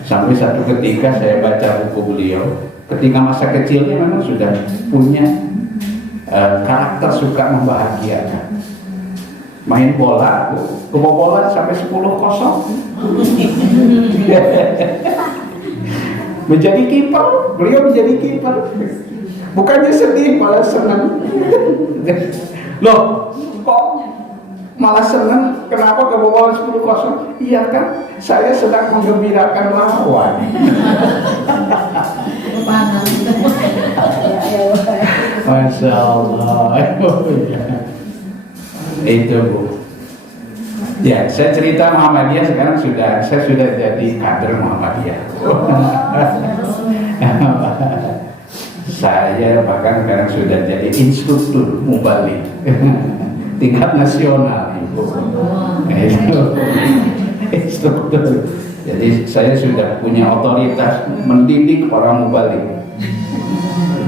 Sampai satu ketika saya baca buku beliau, ketika masa kecilnya memang sudah punya karakter suka membahagiakan. Main bola, kebobolan sampai 10-0. Menjadi kiper, beliau menjadi kiper. Bukannya sedih, malah senang. Loh, kok malah senang? Kenapa kebobolan 10-0? Iya kan, saya sedang menggembirakan lawan. Masya Allah. Itu Bu. Ya, saya cerita Muhammadiyah sekarang saya sudah jadi kader Muhammadiyah. Saya bahkan sekarang sudah jadi instruktur mubalik tingkat nasional, Ibu. Instruktur. Jadi saya sudah punya otoritas mendidik orang mubalik.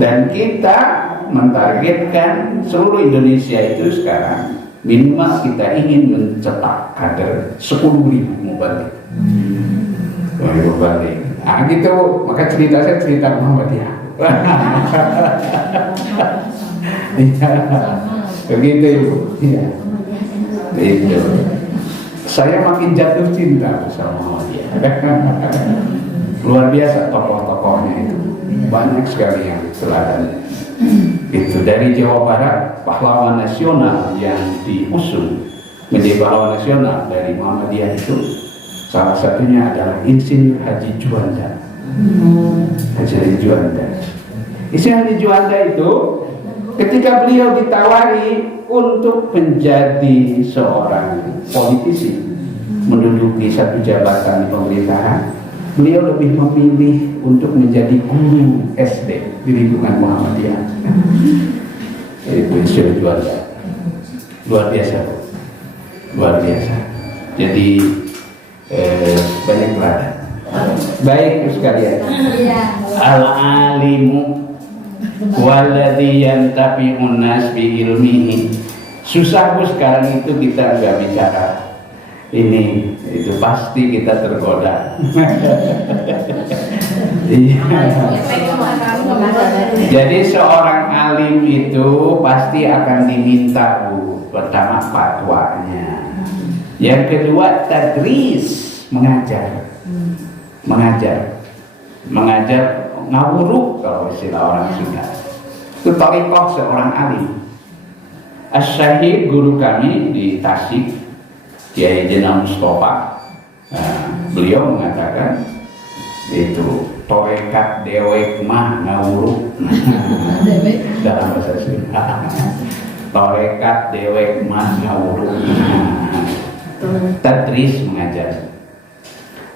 Dan kita mentargetkan seluruh Indonesia itu sekarang minimal kita ingin mencetak kader 10.000 mubalik. Mubalik. Gitu. Maka cerita saya cerita Muhammadiyah. Begitu Ibu. Iya. Itu. Saya makin jatuh cinta sama Muhammadiyah. Luar biasa tokoh-tokohnya itu. Banyak sekali yang teladan. Itu dari Jawa Barat, pahlawan nasional yang diusung menjadi pahlawan nasional dari Muhammadiyah itu salah satunya adalah Insinyur Haji Juanda. Haji Juanda. Insinyur Haji Juanda itu ketika beliau ditawari untuk menjadi seorang politisi, menduduki satu jabatan pemerintahan, beliau lebih memilih untuk menjadi guru SD di lingkungan Muhammadiyah. Itu istilah luar biasa, luar biasa. Jadi banyak pelajaran. Baik sekalian. Al-alimu waladhi yantafi'un nas bi ilmihi. Susah Bu sekarang itu kita nggak bicara ini, itu pasti kita tergoda. Jadi seorang alim itu pasti akan diminta Bu, pertama fatwanya, yang kedua tadris, mengajar ngawuruk kalau istilah orang Sunda. Itu thariqah seorang alim. As-Syahid guru kami di Tasik, Kiai Jenal Mustafa, beliau mengatakan itu torekat dewek mah ngawuruk dalam bahasa Sunda. Torekat dewek mah ngawuruk. Tadris, mengajar.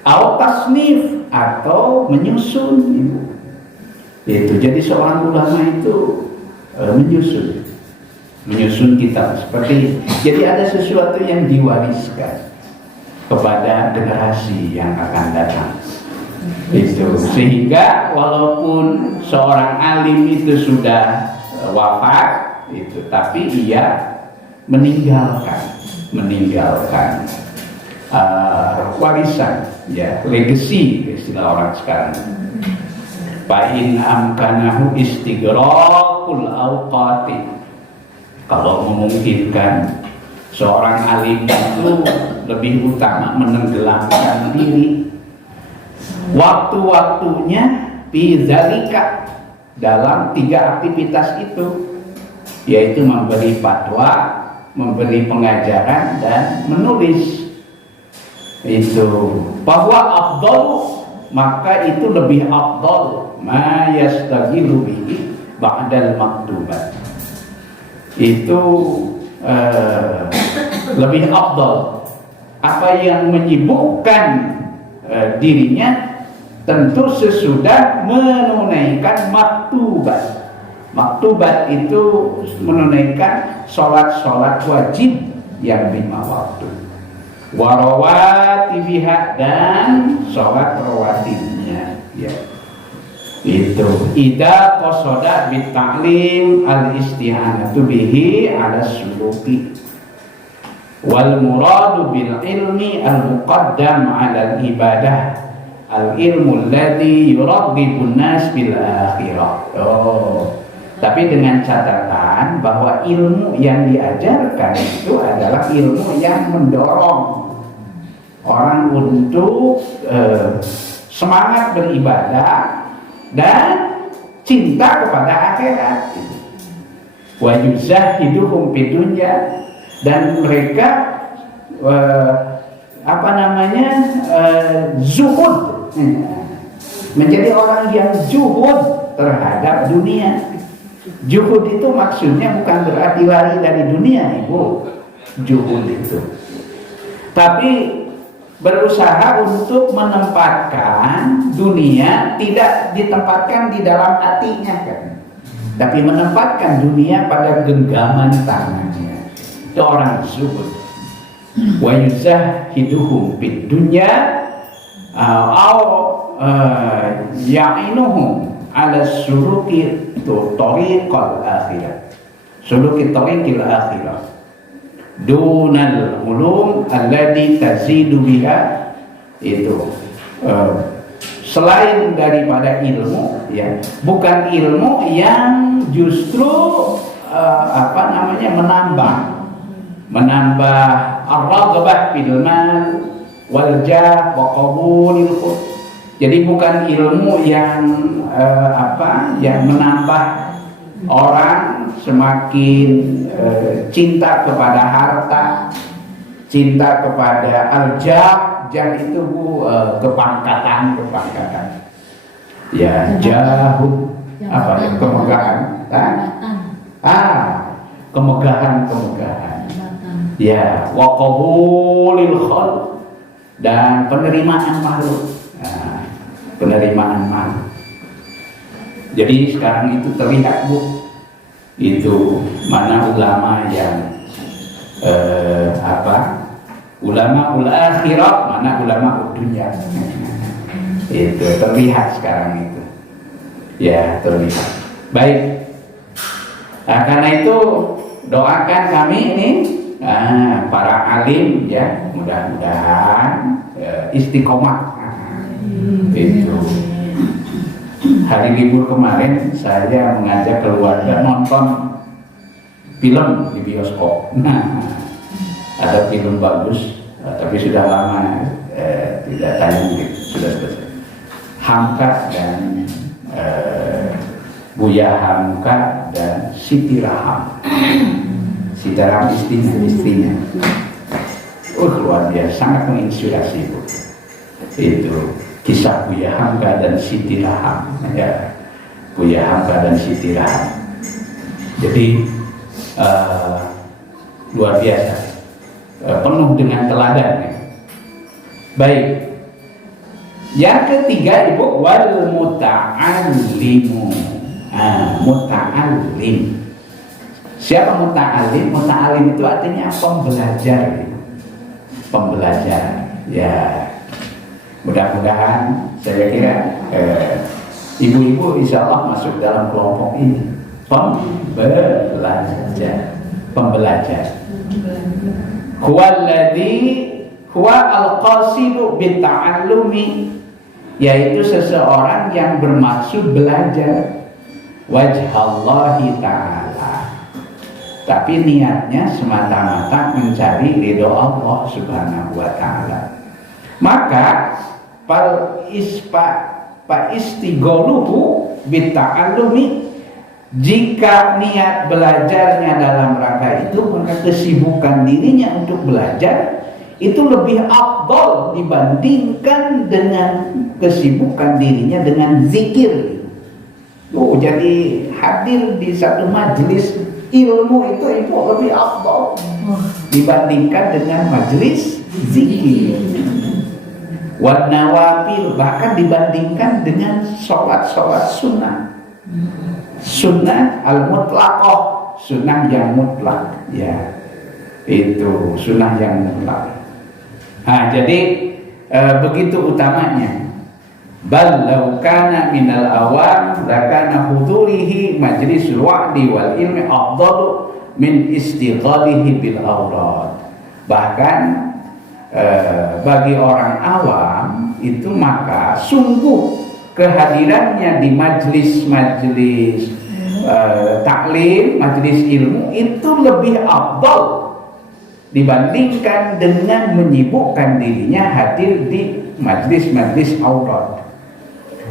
Au tasnif, atau menyusun itu. Jadi seorang ulama itu menyusun kitab seperti. Jadi ada sesuatu yang diwariskan kepada generasi yang akan datang. Itu sehingga walaupun seorang alim itu sudah wafat itu, tapi ia meninggalkan warisan, ya, legacy istilah orang sekarang. Fa'in amkanahu istighraqul awqati, kalau memungkinkan seorang alim itu lebih utama menenggelamkan diri waktu-waktunya fi dzalika, dalam 3 aktivitas itu, yaitu memberi fatwa, memberi pengajaran, dan menulis. Itu bahwa afdal, maka itu lebih afdal ma yastaghilu bihi ba'dal maktubat. Itu lebih afdal, apa yang menyibukkan dirinya tentu sesudah menunaikan maktubat. Maktubat itu menunaikan sholat wajib yang 5 waktu, warawatibiha, dan sholat rawatibnya, ya. Itu ida qasoda bita'lim al-isti'anatu bihi ala suluki wal muradu bil ilmi al-muqaddam ala al-ibadah al-ilmu alladhi yuraghibun nas bil akhirah. Tapi dengan catatan bahwa ilmu yang diajarkan itu adalah ilmu yang mendorong orang untuk semangat beribadah dan cinta kepada akhirat. Wa yuzahiduhum fid dunya, dan mereka zuhud, menjadi orang yang zuhud terhadap dunia. Zuhud itu maksudnya bukan berarti lari dari dunia, Ibu. Zuhud itu, tapi berusaha untuk menempatkan dunia tidak ditempatkan di dalam hatinya, kan, tapi menempatkan dunia pada genggaman tangannya. Itu orang zuhud. Wa yuzahiduhum fid dunya ya'inuhum ala suluki tariqal akhirah, suluki tariqil akhirah dunal ulum alladhi tazidu biha. Itu selain daripada ilmu, ya, bukan ilmu yang justru menambah ar-raghbah fil mal wal jah wa qabulil khut. Jadi bukan ilmu yang yang menambah orang semakin cinta kepada harta, cinta kepada al-jah. Jah itu kepangkatan. Ya, jahud kemegahan. kemegahan. Ya, wa qabulil khalq, dan penerimaan makhluk. Nah, penerimaan makhluk. Jadi sekarang itu terlihat, Bu, itu mana ulama yang ulama ul akhirat, mana ulama dunia. Itu terlihat sekarang itu. Ya, terlihat. Baik. Nah, karena itu doakan kami ini para alim, ya, mudah-mudahan istiqomah. Itu. Hari libur kemarin saya mengajak keluarga nonton film di bioskop. Nah, ada film bagus, tapi sudah lama tidak tayang, sudah selesai. Hamka dan Buya Hamka dan Siti Raham. Siti Raham istrinya. Luar biasa, sangat menginspirasi, Bu. Itu kisah Buya Hamka dan Siti Raham, ya. Buya Hamka dan Siti Raham. Jadi luar biasa, penuh dengan teladan, ya. Baik. Yang ketiga, Ibu, wal muta'allimu. Muta'allim. Siapa muta'allim? Muta'allim itu artinya pembelajar. Pembelajar. Ya. Mudah-mudahan saya kira ibu-ibu insya Allah masuk dalam kelompok ini. Pembelajar. Huwa al-qasidu bita'allumi, yaitu seseorang yang bermaksud belajar wajhallahi ta'ala, tapi niatnya semata-mata mencari ridho Allah subhanahu wa ta'ala. Maka istighaluhu bita'allumi, jika niat belajarnya dalam rangka itu, maka kesibukan dirinya untuk belajar itu lebih afdal dibandingkan dengan kesibukan dirinya dengan zikir. Jadi hadir di satu majelis ilmu itu lebih afdal dibandingkan dengan majelis zikir. Wan nawafil, bahkan dibandingkan dengan sholat sunnah. Sunnah al-mutlaqah, sunnah yang mutlak, ya. Itu sunnah yang mutlak. Nah, jadi begitu utamanya. Bal law kana minal awam lakana hudurihi majlisul wa'di wal ilmi afdalu min istighalihi bil awrad. Bahkan bagi orang awam itu, maka sungguh kehadirannya di majlis-majlis taklim, majlis ilmu itu lebih afdal dibandingkan dengan menyibukkan dirinya hadir di majlis-majlis aurat.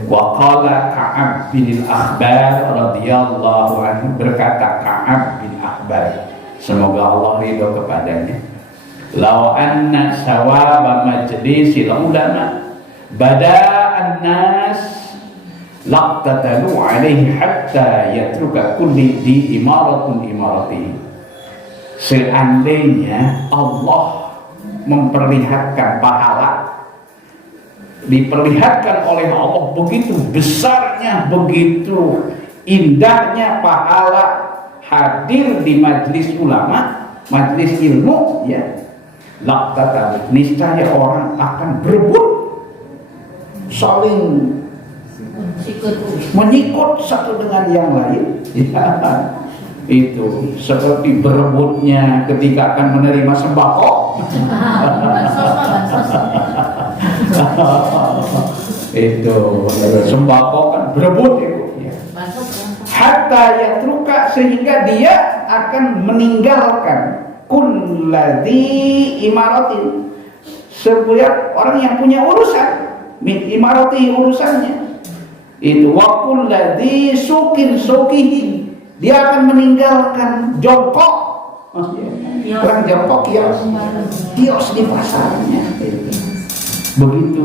Wa qala Ka'ab bin al-Akhbar radhiyallahu anhu, berkata Ka'ab bin Akhbar, semoga Allah ridho kepadanya, law anna sawaba majlisil ulama bada'an nas laqtatalu alaihi hatta yatruka kulli di imaratun imarati. Seandainya Allah memperlihatkan pahala, diperlihatkan oleh Allah begitu besarnya, begitu indahnya pahala hadir di majlis ulama, majlis ilmu, ya, laqtatalu, niscaya orang akan berebut, saling menyikut satu dengan yang lain, ya. Itu seperti berebutnya ketika akan menerima sembako. Itu sembako kan berebut itu, ya. Hatta yatruka, sehingga dia akan meninggalkan kulladhi imaratin, setiap orang yang punya urusan, min imarati, urusannya itu, wa kulladhi sukihi, dia akan meninggalkan jongkok, orang jongkok kios di pasarnya. Begitu.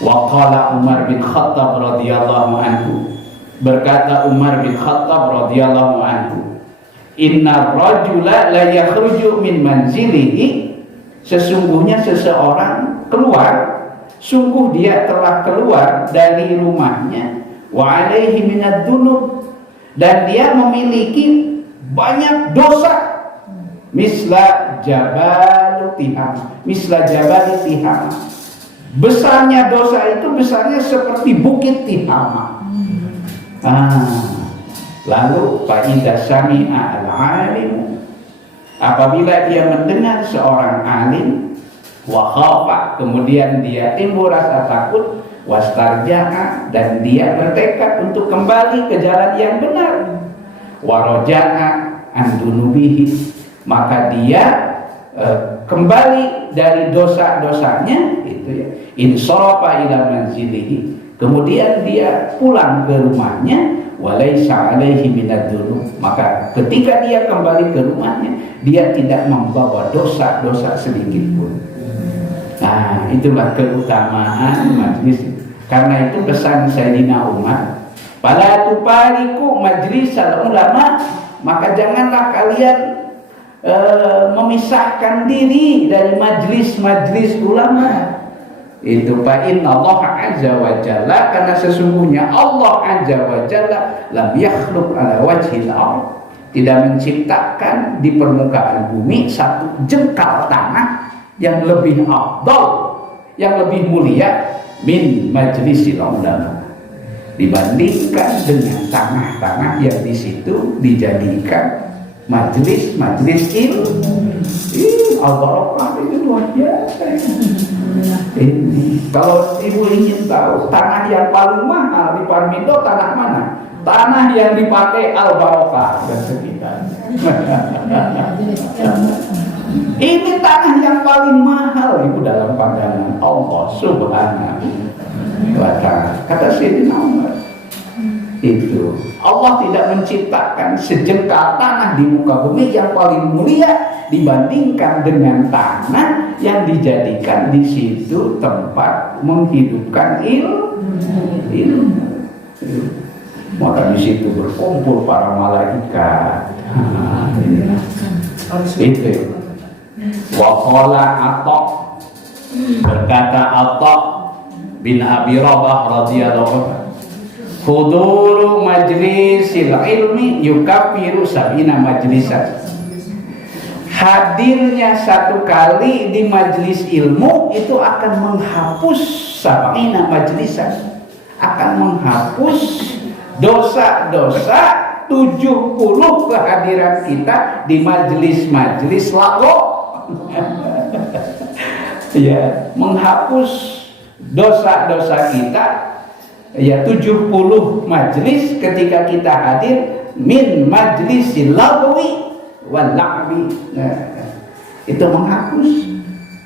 Wa qala Umar bin Khattab radhiyallahu anhu, berkata Umar bin Khattab radhiyallahu anhu, Inna rajula la yakhruju min manzilihi, sesungguhnya seseorang keluar, sungguh dia telah keluar dari rumahnya, wa alaihi minad dunub, dan dia memiliki banyak dosa, misla jabal tiham, misla jabal tiham, besarnya dosa itu besarnya seperti bukit Tihama. Lalu fa'idha sami'a al-alim, apabila dia mendengar seorang alim, wa khafa, kemudian dia timbul rasa takut, wastarja'a, dan dia bertekad untuk kembali ke jalan yang benar, wa raja'a an dunubihi, maka dia kembali dari dosa-dosanya, itu ya, insarafa ila manzilihi, kemudian dia pulang ke rumahnya, walaysa alaihi minad dunub, maka ketika dia kembali ke rumahnya dia tidak membawa dosa-dosa sedikit pun. Nah, itulah keutamaan majlis. Karena itu pesan Sayyidina Umar, fala tupariku majlisal ulama, maka janganlah kalian memisahkan diri dari majlis-majlis ulama. Itu fa inna Allah azza wa jalla, karena sesungguhnya Allah azza wa jalla lam yakhluq ala wajhil ardh, tidak menciptakan di permukaan bumi satu jengkal tanah yang lebih afdal, yang lebih mulia min majlisil ulama, dibandingkan dengan tanah-tanah yang di situ dijadikan majlis-majlis ilmu. Al-Barakah itu luar biasa. Ini kalau ibu ingin tahu tanah yang paling mahal di Parmindo tanah mana? Tanah yang dipakai Al-Barakah dan sekitar. Ini tanah yang paling mahal ibu dalam pandangan Allah Subhanahu wa ta'ala. Kata Sayyidina Umar, itu Allah tidak menciptakan sejengkal tanah di muka bumi yang paling mulia dibandingkan dengan tanah yang dijadikan di situ tempat menghidupkan ilmu. Maka di situ berkumpul para malaikat. Itu. Wa qala Atha, berkata Atha bin Abi Rabah radhiyallahu anhu, huduru majlisil ilmi yukafiru sabina majlisan. Hadirnya satu kali di majlis ilmu itu akan menghapus sabina majlisan, akan menghapus dosa-dosa 70 kehadiran kita di majlis-majlis lalu. Ya, menghapus dosa-dosa kita, ya 70 majlis ketika kita hadir min majlisil lagwi wal la'bi. Itu menghapus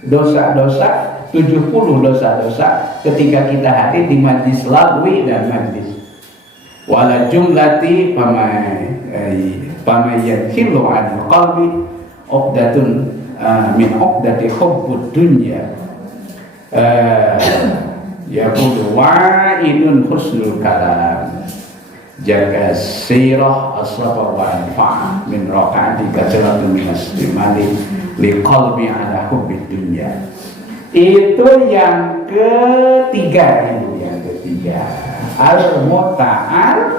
dosa-dosa 70 dosa-dosa ketika kita hadir di majlis lagwi dan majlis wala jumlati pama yakhilu an qalbi uqdatun min uqdati hubbud dunya. Yaqulu wa'inun husnul kalam jaga sirah asrafa wa anfa'a min raqa'ati kajaratun minas timali li qalbi ala hubbid dunya. Itu yang ketiga, itu yang ketiga, al-muta'al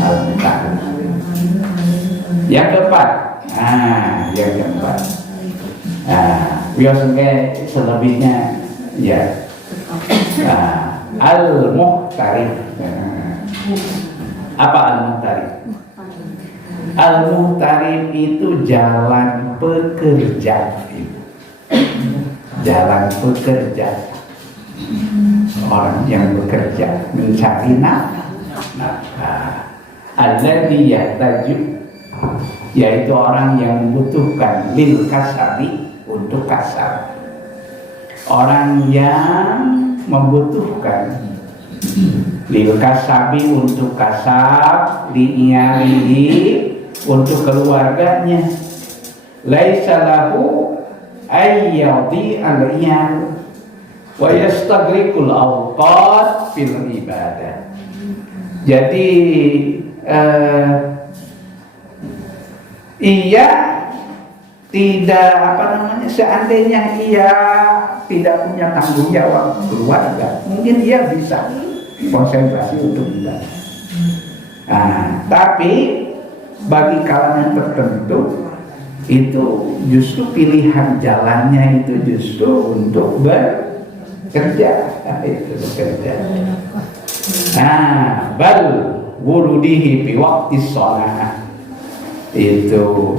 al-muta'al. Yang keempat, yang keempat, biasanya selebihnya ya al-muhtarif. Apa al-muhtarif? Al-muhtarif itu jalan pekerja, jalan pekerja, orang yang bekerja mencari nafkah. Alladzi yahtaju, yaitu orang yang membutuhkan lil kasabi, untuk kasab. Orang yang membutuhkan lil kasabi, untuk kasab, li'iyalihi, untuk keluarganya. Laisa lahu ayyadi al-iyal wa yastagrikul awqat fil ibadah. Jadi ia tidak seandainya ia tidak punya tanggung jawab keluarga, mungkin ia bisa konsentrasi untuk ibadah. Nah, tapi bagi kalangan tertentu itu justru pilihan jalannya itu justru untuk bekerja, itu bekerja. Nah, bal wurudihi fi waqti shalah. Itu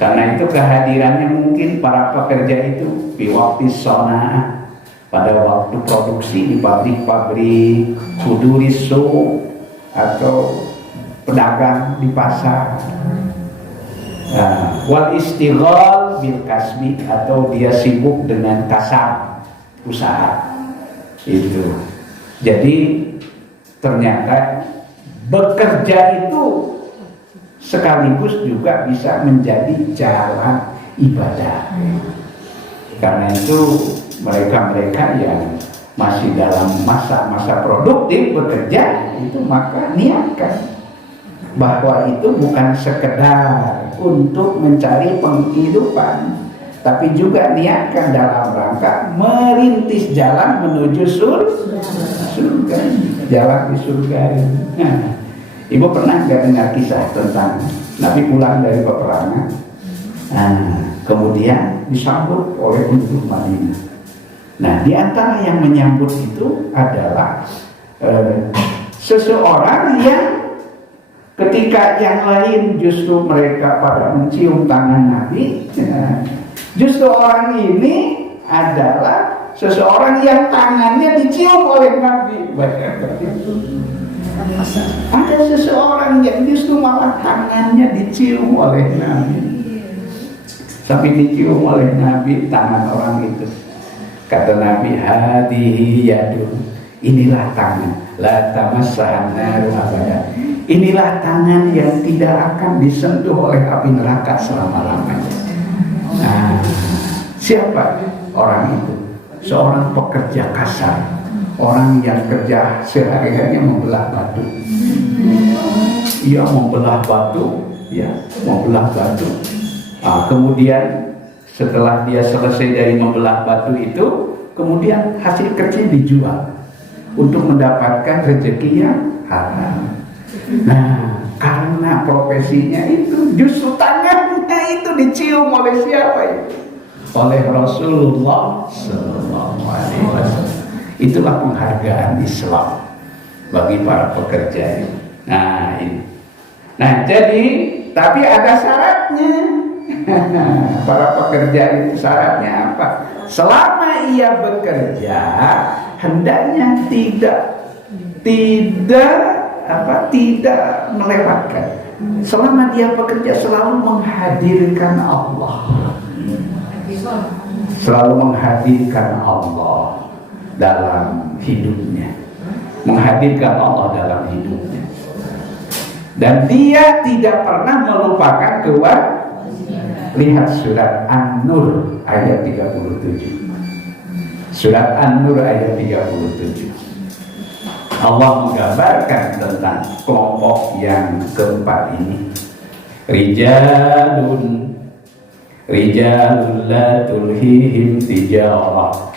karena itu kehadirannya mungkin para pekerja itu fi waqti shalah, pada waktu produksi di pabrik-pabrik, huduris suq atau pedagang di pasar. Wal istighal bil kasbi, atau dia sibuk dengan kasar, usaha. Itu. Jadi ternyata bekerja itu sekaligus juga bisa menjadi jalan ibadah. Karena itu mereka-mereka yang masih dalam masa-masa produktif bekerja itu, maka niatkan bahwa itu bukan sekedar untuk mencari penghidupan, tapi juga niatkan dalam rangka merintis jalan menuju surga, jalan di surga. Nah, Ibu pernah nggak dengar kisah tentang Nabi pulang dari peperangan, kemudian disambut oleh penduduk Madinah. Nah, di antara yang menyambut itu adalah seseorang yang ketika yang lain justru mereka pada mencium tangan Nabi, justru orang ini adalah seseorang yang tangannya dicium oleh Nabi. Ada seseorang yang justru malah tangannya dicium oleh Nabi. Tapi dicium oleh Nabi tangan orang itu. Kata Nabi, hadihi yadun, inilah tangan, la tamassahan naru abada. Inilah tangan yang tidak akan disentuh oleh api neraka selama-lamanya. Nah, siapa orang itu? Seorang pekerja kasar, orang yang kerja sehari-harinya membelah batu. Ia membelah batu, membelah batu. Kemudian setelah dia selesai dari membelah batu itu, kemudian hasil kerja dijual untuk mendapatkan rezeki yang halal. Nah, karena profesinya itu, justru tangannya itu dicium oleh siapa itu? Oleh Rasulullah Sallallahu Alaihi Wasallam. Itulah penghargaan Islam bagi para pekerja. Nah, ini. Nah, jadi tapi ada syaratnya. Para pekerja itu syaratnya apa? Selama ia bekerja, hendaknya tidak melewatkan. Selama dia bekerja selalu menghadirkan Allah. Selalu menghadirkan Allah dalam hidupnya. Menghadirkan Allah dalam hidupnya. Dan dia tidak pernah melupakan kewajiban. Lihat surat An-Nur ayat 37. Surat An-Nur ayat 37. Allah menggambarkan tentang kelompok yang keempat ini. Rijalun la tulhihim tijarah.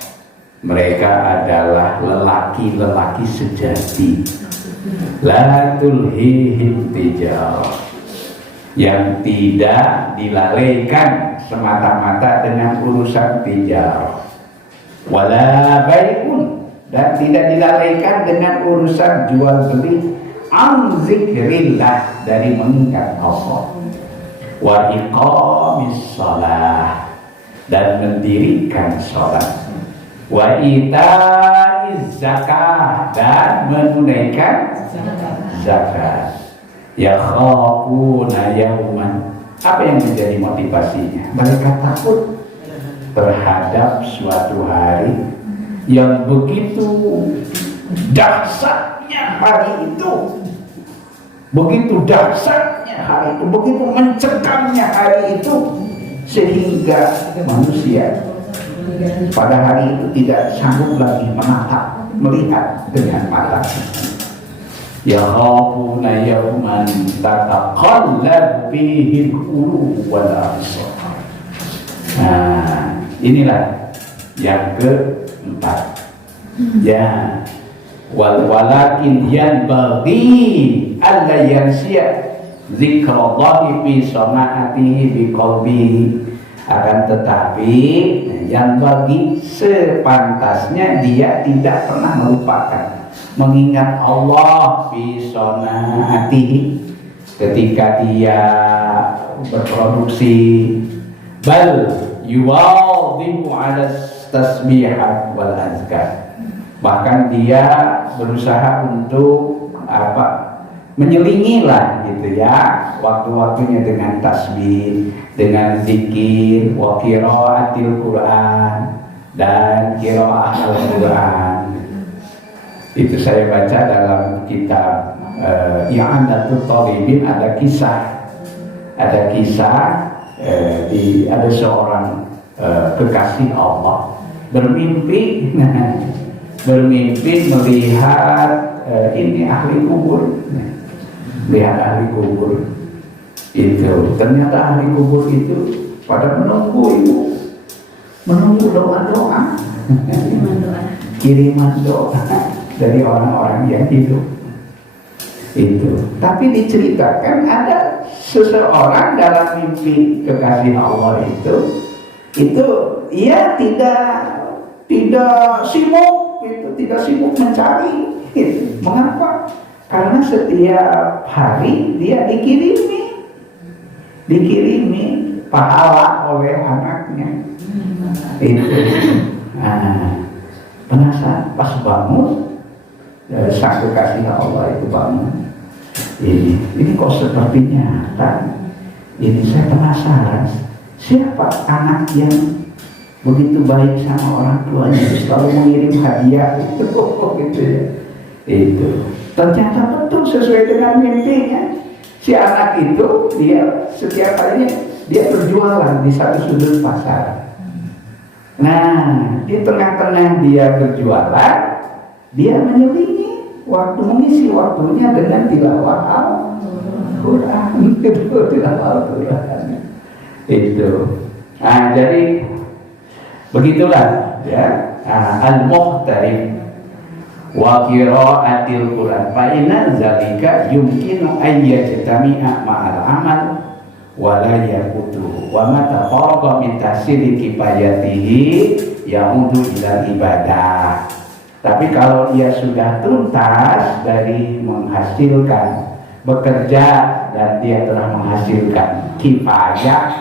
Mereka adalah lelaki-lelaki sejati. La tulhihim tijarah, yang tidak dilalaikan semata-mata dengan urusan tijarah. Wala bai'un, dan tidak dilalaikan dengan urusan jual beli. An zikrillah, dari mengingat Allah. Wa iqamis shalah, dan mendirikan salat. Wa ita'iz zakah, dan menunaikan zakat. Ya khafuna yauman, apa yang menjadi motivasinya? Mereka takut terhadap suatu hari yang begitu dahsyatnya hari itu, begitu dahsyatnya hari itu, begitu mencekamnya hari itu, sehingga manusia pada hari itu tidak sanggup lagi menatap, melihat dengan mata. yakhafuna yawman tataqallabu fihi al-qulub wal absar. Nah, inilah yang keempat. Ya, walakin yanbaghi alla yansiya zikrallahi fi sama'atihi bi qalbihi. Akan tetapi yang bagi sepantasnya dia tidak pernah melupakan mengingat Allah fi sama'atihi ketika dia berproduksi, bal yuwadhibu ala tasbihat wal azkar. Bahkan dia berusaha untuk menyelingi lah gitu ya waktu-waktunya dengan tasbih, dengan zikir, wa qiraatil Quran dan qiraah Al-Quran. Itu saya baca dalam kitab I'anatul Talibin, ada kisah ada seorang kekasih Allah bermimpi melihat ini ahli kubur. Lihat ahli kubur itu, ternyata ahli kubur itu pada menunggu doa-doa, kiriman doa dari orang-orang yang hidup itu. Tapi diceritakan ada seseorang dalam mimpi kekasih Allah itu ia tidak sibuk mencari. Mengapa? Karena setiap hari dia dikirimi pahala oleh anaknya. Itu penasaran, pas bangun sang kekasih Allah itu bangun, ini kok seperti nyata. Ini saya penasaran, siapa anak yang begitu baik sama orang tuanya, selalu mengirim hadiah itu gitu ya. Itu ternyata betul sesuai dengan mimpinya. Si anak itu dia setiap harinya dia berjualan di satu sudut pasar. Nah, di tengah-tengah dia berjualan, dia menyelingi mengisi waktunya dengan tilawah Al-Quran. Tilawah Al-Quran itu. Nah, jadi begitulah ya, al-muhtarif wa qiraatil Quran fa inna zalika yumkinu an yajtami'a ma'al amal wa la yaqutu wa ma tafaraqa min tahsili kifayatihi ya'udu ila ibadah. Tapi kalau dia sudah tuntas dari menghasilkan bekerja dan dia telah menghasilkan kifayah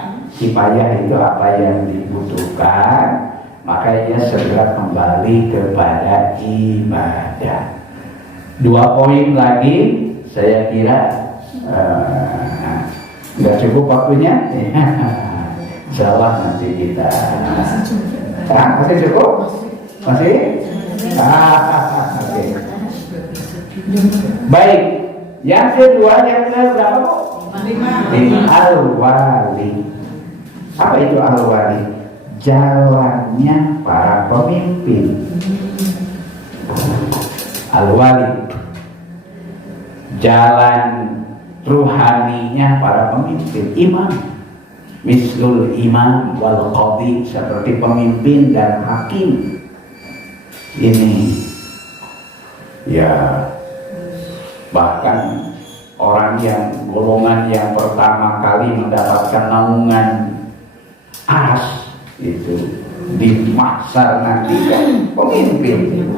itu apa yang dibutuhkan, maka ia segera kembali kepada ibadah. 2 poin lagi saya kira nggak cukup waktunya. Insyaallah nanti kita masih cukup? Masih? Okay. Baik, yang kedua yang berapa? 5. Al-wali. Apa itu al-wali? Jalannya para pemimpin. Al-wali, jalan ruhaninya para pemimpin. Imam, mislul imam wal qadhi, seperti pemimpin dan hakim. Ini ya, bahkan orang yang golongan yang pertama kali mendapatkan naungan aras itu di mahsyar nanti kan pemimpin,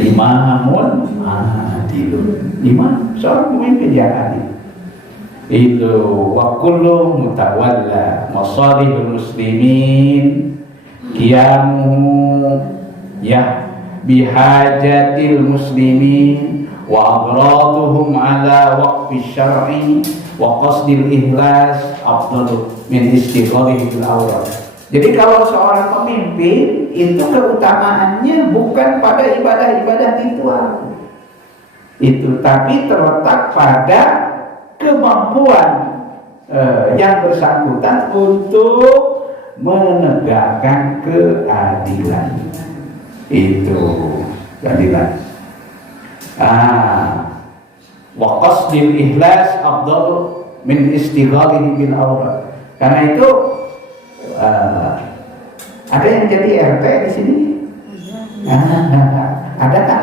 imamun adilun, imam seorang pemimpin yang adil. Itu wa kullu mutawalla masalihul muslimin qiyamu ya bihajatil muslimin wa aghraduhum ala waqfi syar'i wa qasdil ihlas afdalu min istighalihi bil awrad. Jadi kalau seorang pemimpin itu keutamaannya bukan pada ibadah-ibadah ritual itu, tapi terletak pada kemampuan yang bersangkutan untuk menegakkan keadilan. Itu keadilan. Wa qasdil ikhlas afdal min istighalihi bil awrad. Karena itu ada yang jadi RT di sini. Ada kan?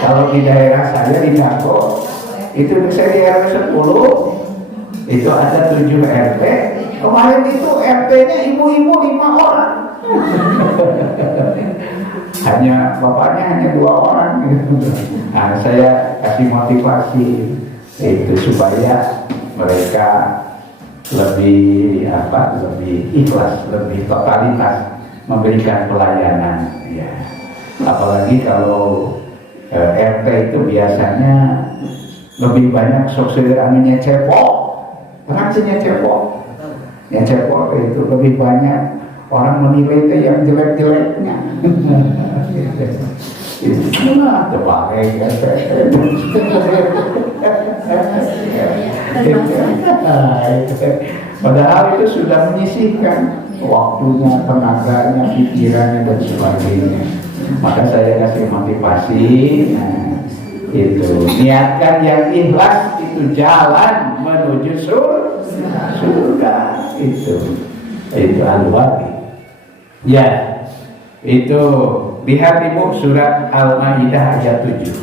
Kalau di daerah saya di Dago itu saya di RW 10 itu ada 7 RT. Kemarin itu RT-nya ibu-ibu 5 orang. Bapaknya hanya 2 orang gitu. Nah, saya kasih motivasi itu supaya mereka lebih ikhlas, lebih totalitas memberikan pelayanan ya. Apalagi kalau RT itu biasanya lebih banyak sosialnya cepok, reaksinya cepok. Yang cepok itu lebih banyak orang menilai itu yang jelek-jeleknya. Itu lah terbalik kan. Padahal itu sudah menyisihkan waktunya, tenaganya, pikirannya dan sebagainya. Maka saya kasih motivasi, itu niatkan yang ikhlas, itu jalan menuju surga. Itu al-waqi. Ya, itu lihat ibu surat Al-Maidah ayat 7.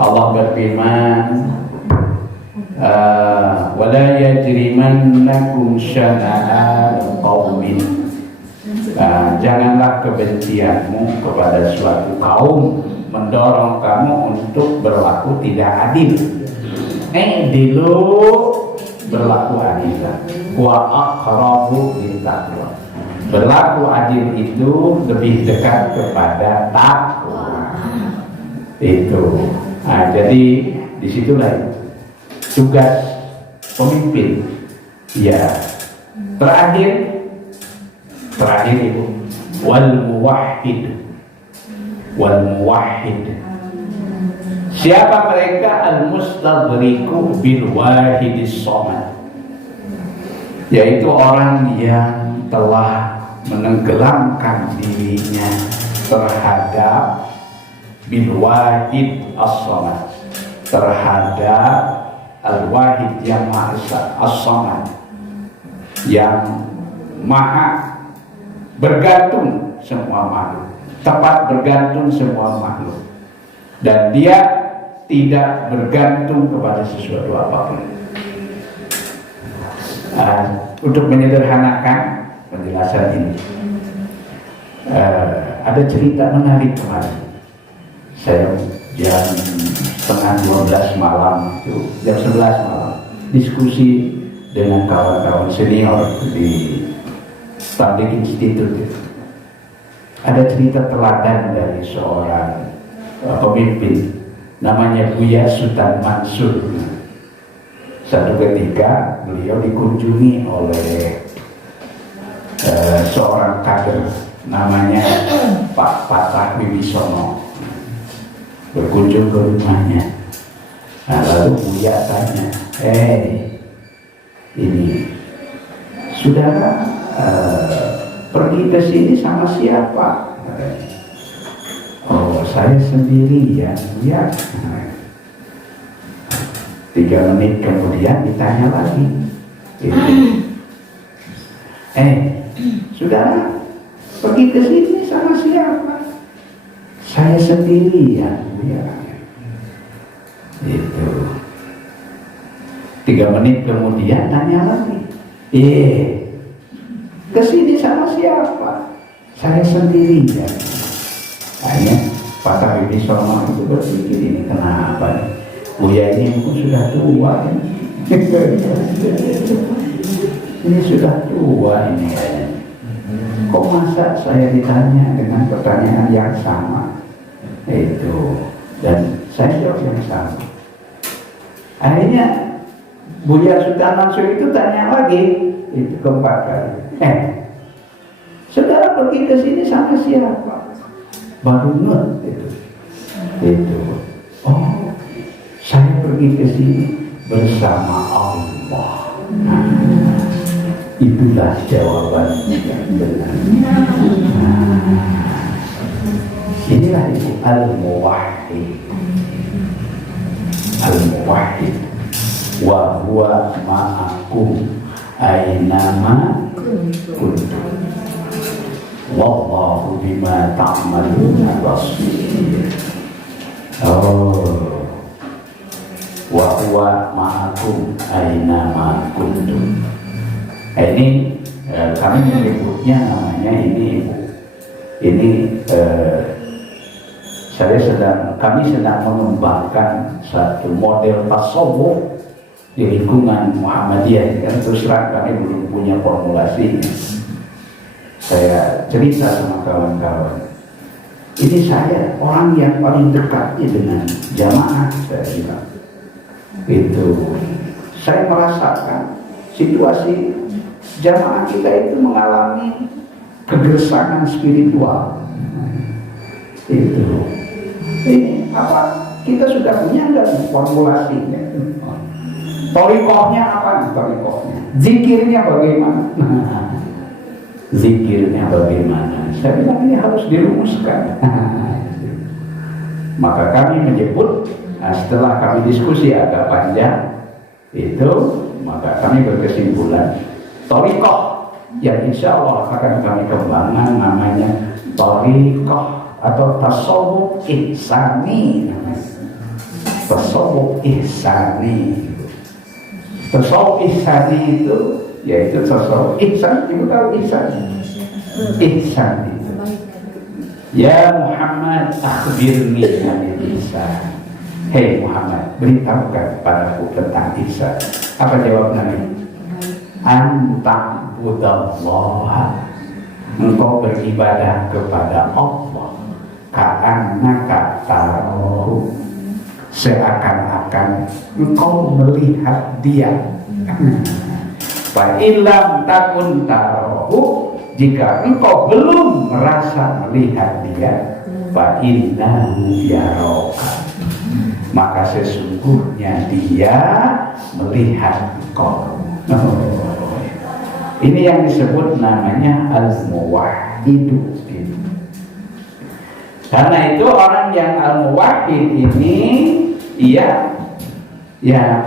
Allah berfirman, wala yajrimannakum syana'an qaumin. Janganlah kebencianmu kepada suatu kaum mendorong kamu untuk berlaku tidak adil. Dilu berlaku adil. Wa aqrabu littaqwa. Berlaku adil itu lebih dekat kepada takwa. Itu. Nah, jadi disitulah tugas pemimpin. Ya. Terakhir ibu, wal muwahhid. Siapa mereka? Al-mustadriku bil wahidis somad, yaitu orang yang telah menenggelamkan dirinya terhadap bil wahid as-somad, terhadap al-wahid yang maha esa, as-somad, yang maha bergantung semua makhluk, tempat bergantung semua makhluk, dan dia tidak bergantung kepada sesuatu apapun. Untuk menyederhanakan penjelasan ini, ada cerita menarik kemarin. Saya jam setengah 12 malam itu, jam 11 malam diskusi dengan kawan-kawan senior di Public Institute. Ada cerita teladan dari seorang pemimpin namanya Buya Sultan Mansur. Satu ketika beliau dikunjungi oleh seorang kader namanya Pak Patah Wibisono, berkunjung ke rumahnya. Nah, lalu Buya tanya, ini saudara pergi ke sini sama siapa? Oh, saya sendiri ya. 3 menit kemudian ditanya lagi, saudara pergi ke sini sama siapa? Saya sendiri ya. Itu 3 menit kemudian tanya lagi, kesini sama siapa? Saya sendiri ya. Akhirnya Pak Habibie Solomon itu berpikir, ini kenapa nih? Buya ini sudah tua ini. Ini sudah tua ini kayaknya. Kok masa saya ditanya dengan pertanyaan yang sama? Itu, dan saya jawab yang sama. Akhirnya Buya Sultan Mansur itu tanya lagi, itu keempat kali. Saudara pergi ke sini sama siapa? Baru itu. Oh, saya pergi ke sini bersama Allah. Itulah jawaban yang benar. Inilah itu al-muwahhid. al-muwahhid wa huwa ma'akum aynama kuntum wallahu bima ta'maluna basir. Wa huwa ma'akum aynama kuntum. Ini kami menyebutnya namanya kami sedang mengembangkan satu model tasawuf di lingkungan Muhammadiyah. Kan terus terang kami belum punya formulasi. Saya cerita sama kawan-kawan, ini saya orang yang paling dekatnya dengan jamaah, saya bilang. Itu saya merasakan situasi jamaah kita itu mengalami kegersangan spiritual. Itu ini apa, kita sudah punya nggak formulasinya? Torikohnya apa? Torikohnya zikirnya bagaimana? Zikirnya bagaimana? Saya bilang ini harus dirumuskan. Maka kami menyebut, setelah kami diskusi agak panjang itu, maka kami berkesimpulan torikoh yang insya Allah akan kami kembangkan namanya torikoh atau tasawuf ihsani. Tasawuf ihsani. Tasawuf ihsani itu yaitu tasawuf ihsan. Ibu tahu ihsan? Ihsan itu, ya Muhammad akhbirni anil ihsan. Hei Muhammad, beritahukan padaku tentang ihsan. Apa jawab Nabi? Anta'budallaha, engkau beribadah kepada Allah ka'annaka tarahu, seakan-akan engkau melihat dia. Fa illam takun tarahu, jika engkau belum merasa melihat dia, fa innahu yaraka, maka sesungguhnya dia melihat engkau. Ini yang disebut namanya al-muwahhid. Karena itu orang yang al-muwahhid ini ya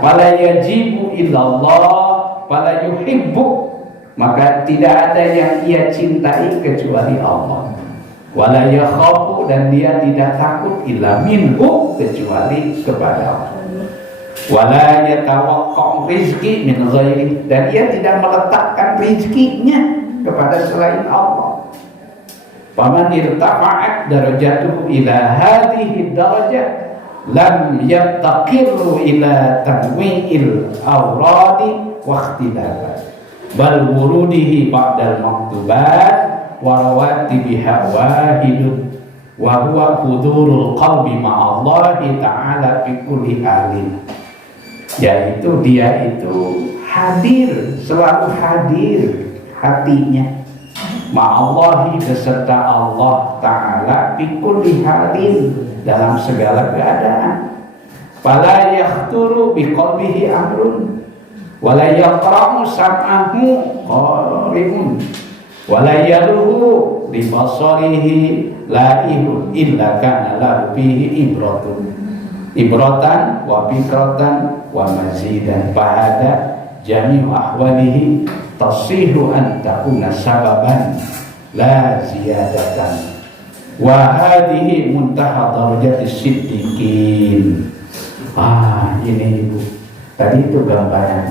fala yajibu illallah fala yuhibbu, maka tidak ada yang ia cintai kecuali Allah. Wala yakhafu, dan dia tidak takut illa minhu, kecuali kepada Allah. Wala yatawaqqa'u rizqi min ghairi, dan ia tidak meletakkan rizkinya kepada selain Allah. Faman irtafa'at darajatuhu ila hadhihi darajah lam yattaqirru ila tanwi'il awradi wa ikhtilafat bal wurudihi ba'dal maktubat wa rawatibiha wahidun wa huwa hudurul qalbi ma'allahi ta'ala fi kulli halin, yaitu dia itu hadir, selalu hadir hatinya ma'allahi, beserta Allah Ta'ala fi kulli halin, dalam segala keadaan. Fala yakhturu bi qalbihi amrun wala yaqra'u sam'ahu qari'un wala yaruhu li basarihi la'ihun illa kana lahu fihi ibratan wa fikratan wa mazidan. Fahada jami'u ahwalihi tasihu an takuna sababan la ziyadatan wa hadhihi muntaha darajatis siddiqin. Ini Ibu, tadi itu gambaran.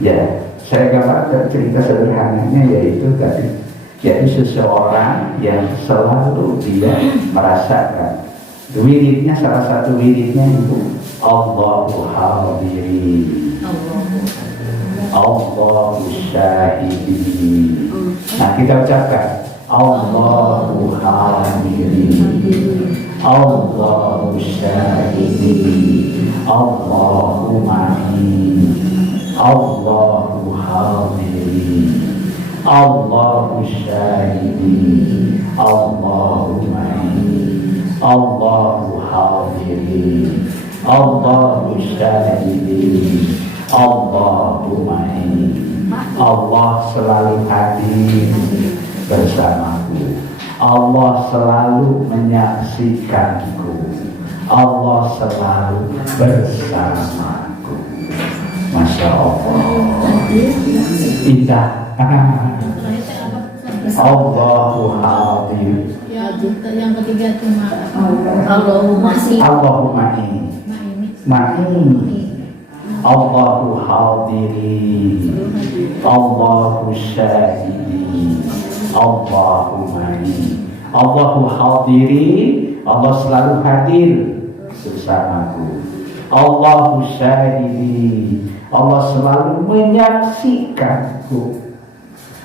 Ya, saya gambarkan cerita sederhananya, yaitu seseorang yang selalu dia merasakan wiridnya, salah satu wiridnya itu Allahu hadiri, Allahu syahidi. Nah, kita ucapkan Allahu hadiri, Allahu syahidi, Allahu ma'i, Allahu hadiri, Allahu syahidi, Allahu ma'i, Allahu hadiri, Allahu syahidi, Allahu ma'i. Allah selalu hadir bersamaku, Allah selalu menyaksikanku, Allah selalu bersamaku. Masya Allah, indah. Allahu hadir. Ya, yang ketiga itu Allahumma ma'i Allahu hadiri, Allahu syahidi, Allahu ma'i. Allahu hadiri, Allah selalu hadir bersamaku. Allahu syahidi, Allah selalu menyaksikanku.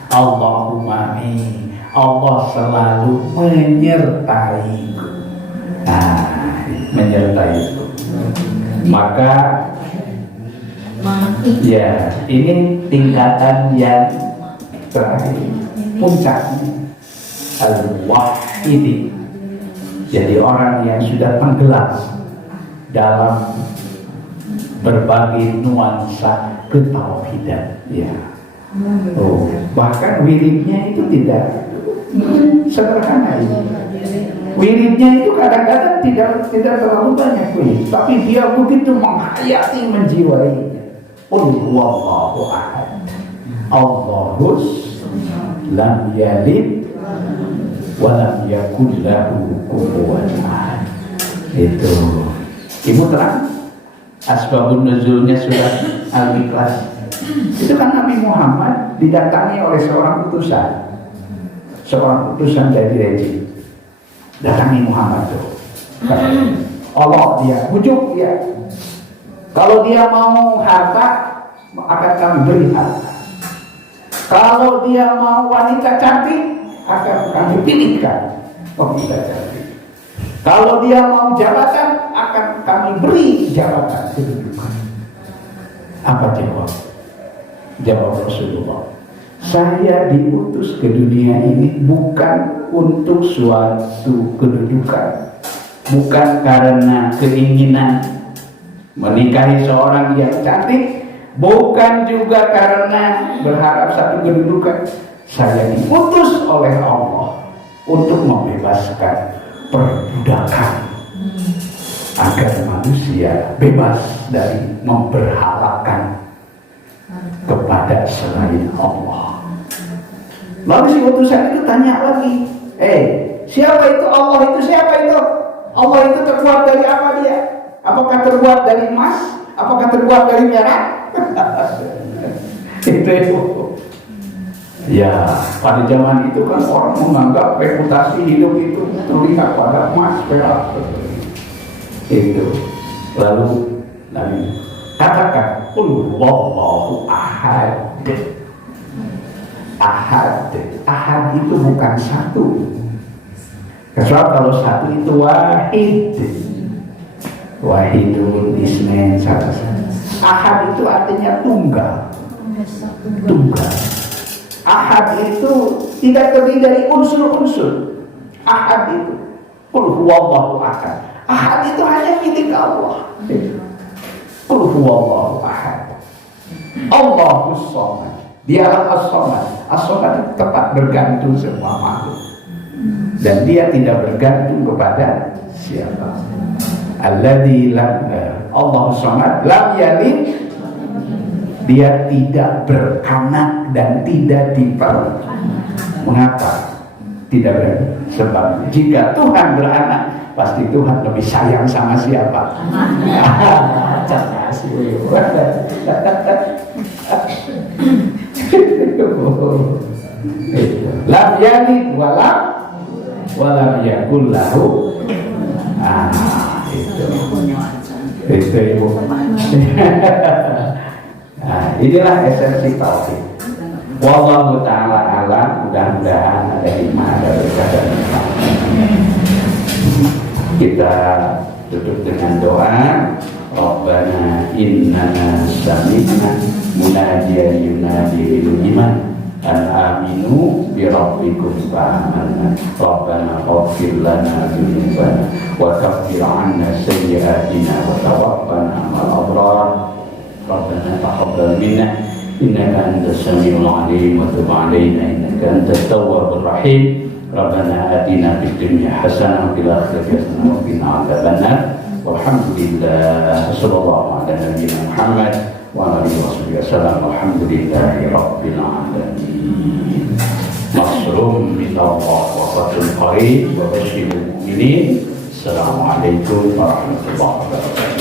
Allahu ma'i, Allah selalu menyertaiku. Menyertaiku. Maka ya, ini tingkatan yang terakhir, puncaknya al-wahidi. Jadi orang yang sudah tenggelam dalam berbagai nuansa ketauhidan, ya. Bahkan wiridnya itu tidak sederhana ini. Wiridnya itu kadang-kadang tidak terlalu banyak wirid, tapi dia begitu menghayati, menjiwainya. Qul huwallahu ahad, Allahus lam yalid wa lam yakul lahu kufuwan ahad. Itu Ibu terang asbabun nuzulnya surat Al-Ikhlas. Itu kan Nabi Muhammad didatangi oleh seorang utusan dari rejim. Datangi Muhammad tuh. Allah dia, bujuk dia. Kalau dia mau harta, akan kami beri harta. Kalau dia mau wanita cantik, akan kami pilihkan wanita cantik. Kalau dia mau jabatan, akan kami beri jabatan kedudukan. Apa jawab? Jawab Rasulullah, saya diutus ke dunia ini bukan untuk suatu kedudukan, bukan karena keinginan menikahi seorang yang cantik, bukan juga karena berharap satu kedudukan. Saya diutus oleh Allah untuk membebaskan perbudakan, agar manusia bebas dari memberharapkan kepada selain Allah. Lalu si utusan itu tanya lagi, siapa itu Allah itu? Siapa itu? Allah itu terbuat dari apa dia? Apakah terbuat dari emas? Apakah terbuat dari perak? Itu. Ya, pada zaman itu kan orang menganggap reputasi hidup itu terlihat pada emas, perak. Itu. Lalu Nabi katakan, qul huwallahu ahad. Ahad itu bukan satu. Kalau satu itu wahid. Wahidun ismen satu. Ahad itu artinya tunggal. Ahad itu tidak terdiri dari unsur-unsur. Ahad itu qul huwallahu ahad. Ahad itu hanya milik Allah. Qul huwallahu ahad, Allahus samad. Dialah as-samad. As-samad tempat bergantung semua makhluk, dan dia tidak bergantung kepada siapa. Alladzi lam, Allahus samad lam yalid, dia tidak beranak dan tidak mengapa tidak beranak? Sebab jika Tuhan beranak, pasti Tuhan lebih sayang sama siapa? Lam yalid walam yakul lahu. Itu Ibu. Inilah esensi tauhid. Wallahu ta'ala alam. Mudah-mudahan ada hikmah, ada berkah dan manfaat. Kita tutup dengan doa. Rabbana innana sami'na munadiyan yunadi lil iman an aminu bi rabbikum fa'amanna. Rabbana ighfir lana dzunubana wa kaffir 'anna sayyi'atina wa tawaffana ma'al abrar. Rabbana taqabbal minna innaka antas samiul 'alim wa tub 'alaina innaka antat tawwabur rahim. Rabbana atina fid dunya hasanah wa fil akhirati hasanah wa qina adzabannar. Walhamdulillah. Sallallahu ala nabiyyina Muhammad wa alihi wasallam. Alhamdulillahi rabbil alamin. Nasrun minallah wa fathun qarib wa basyiril mu'minin. Assalamualaikum warahmatullahi wabarakatuh.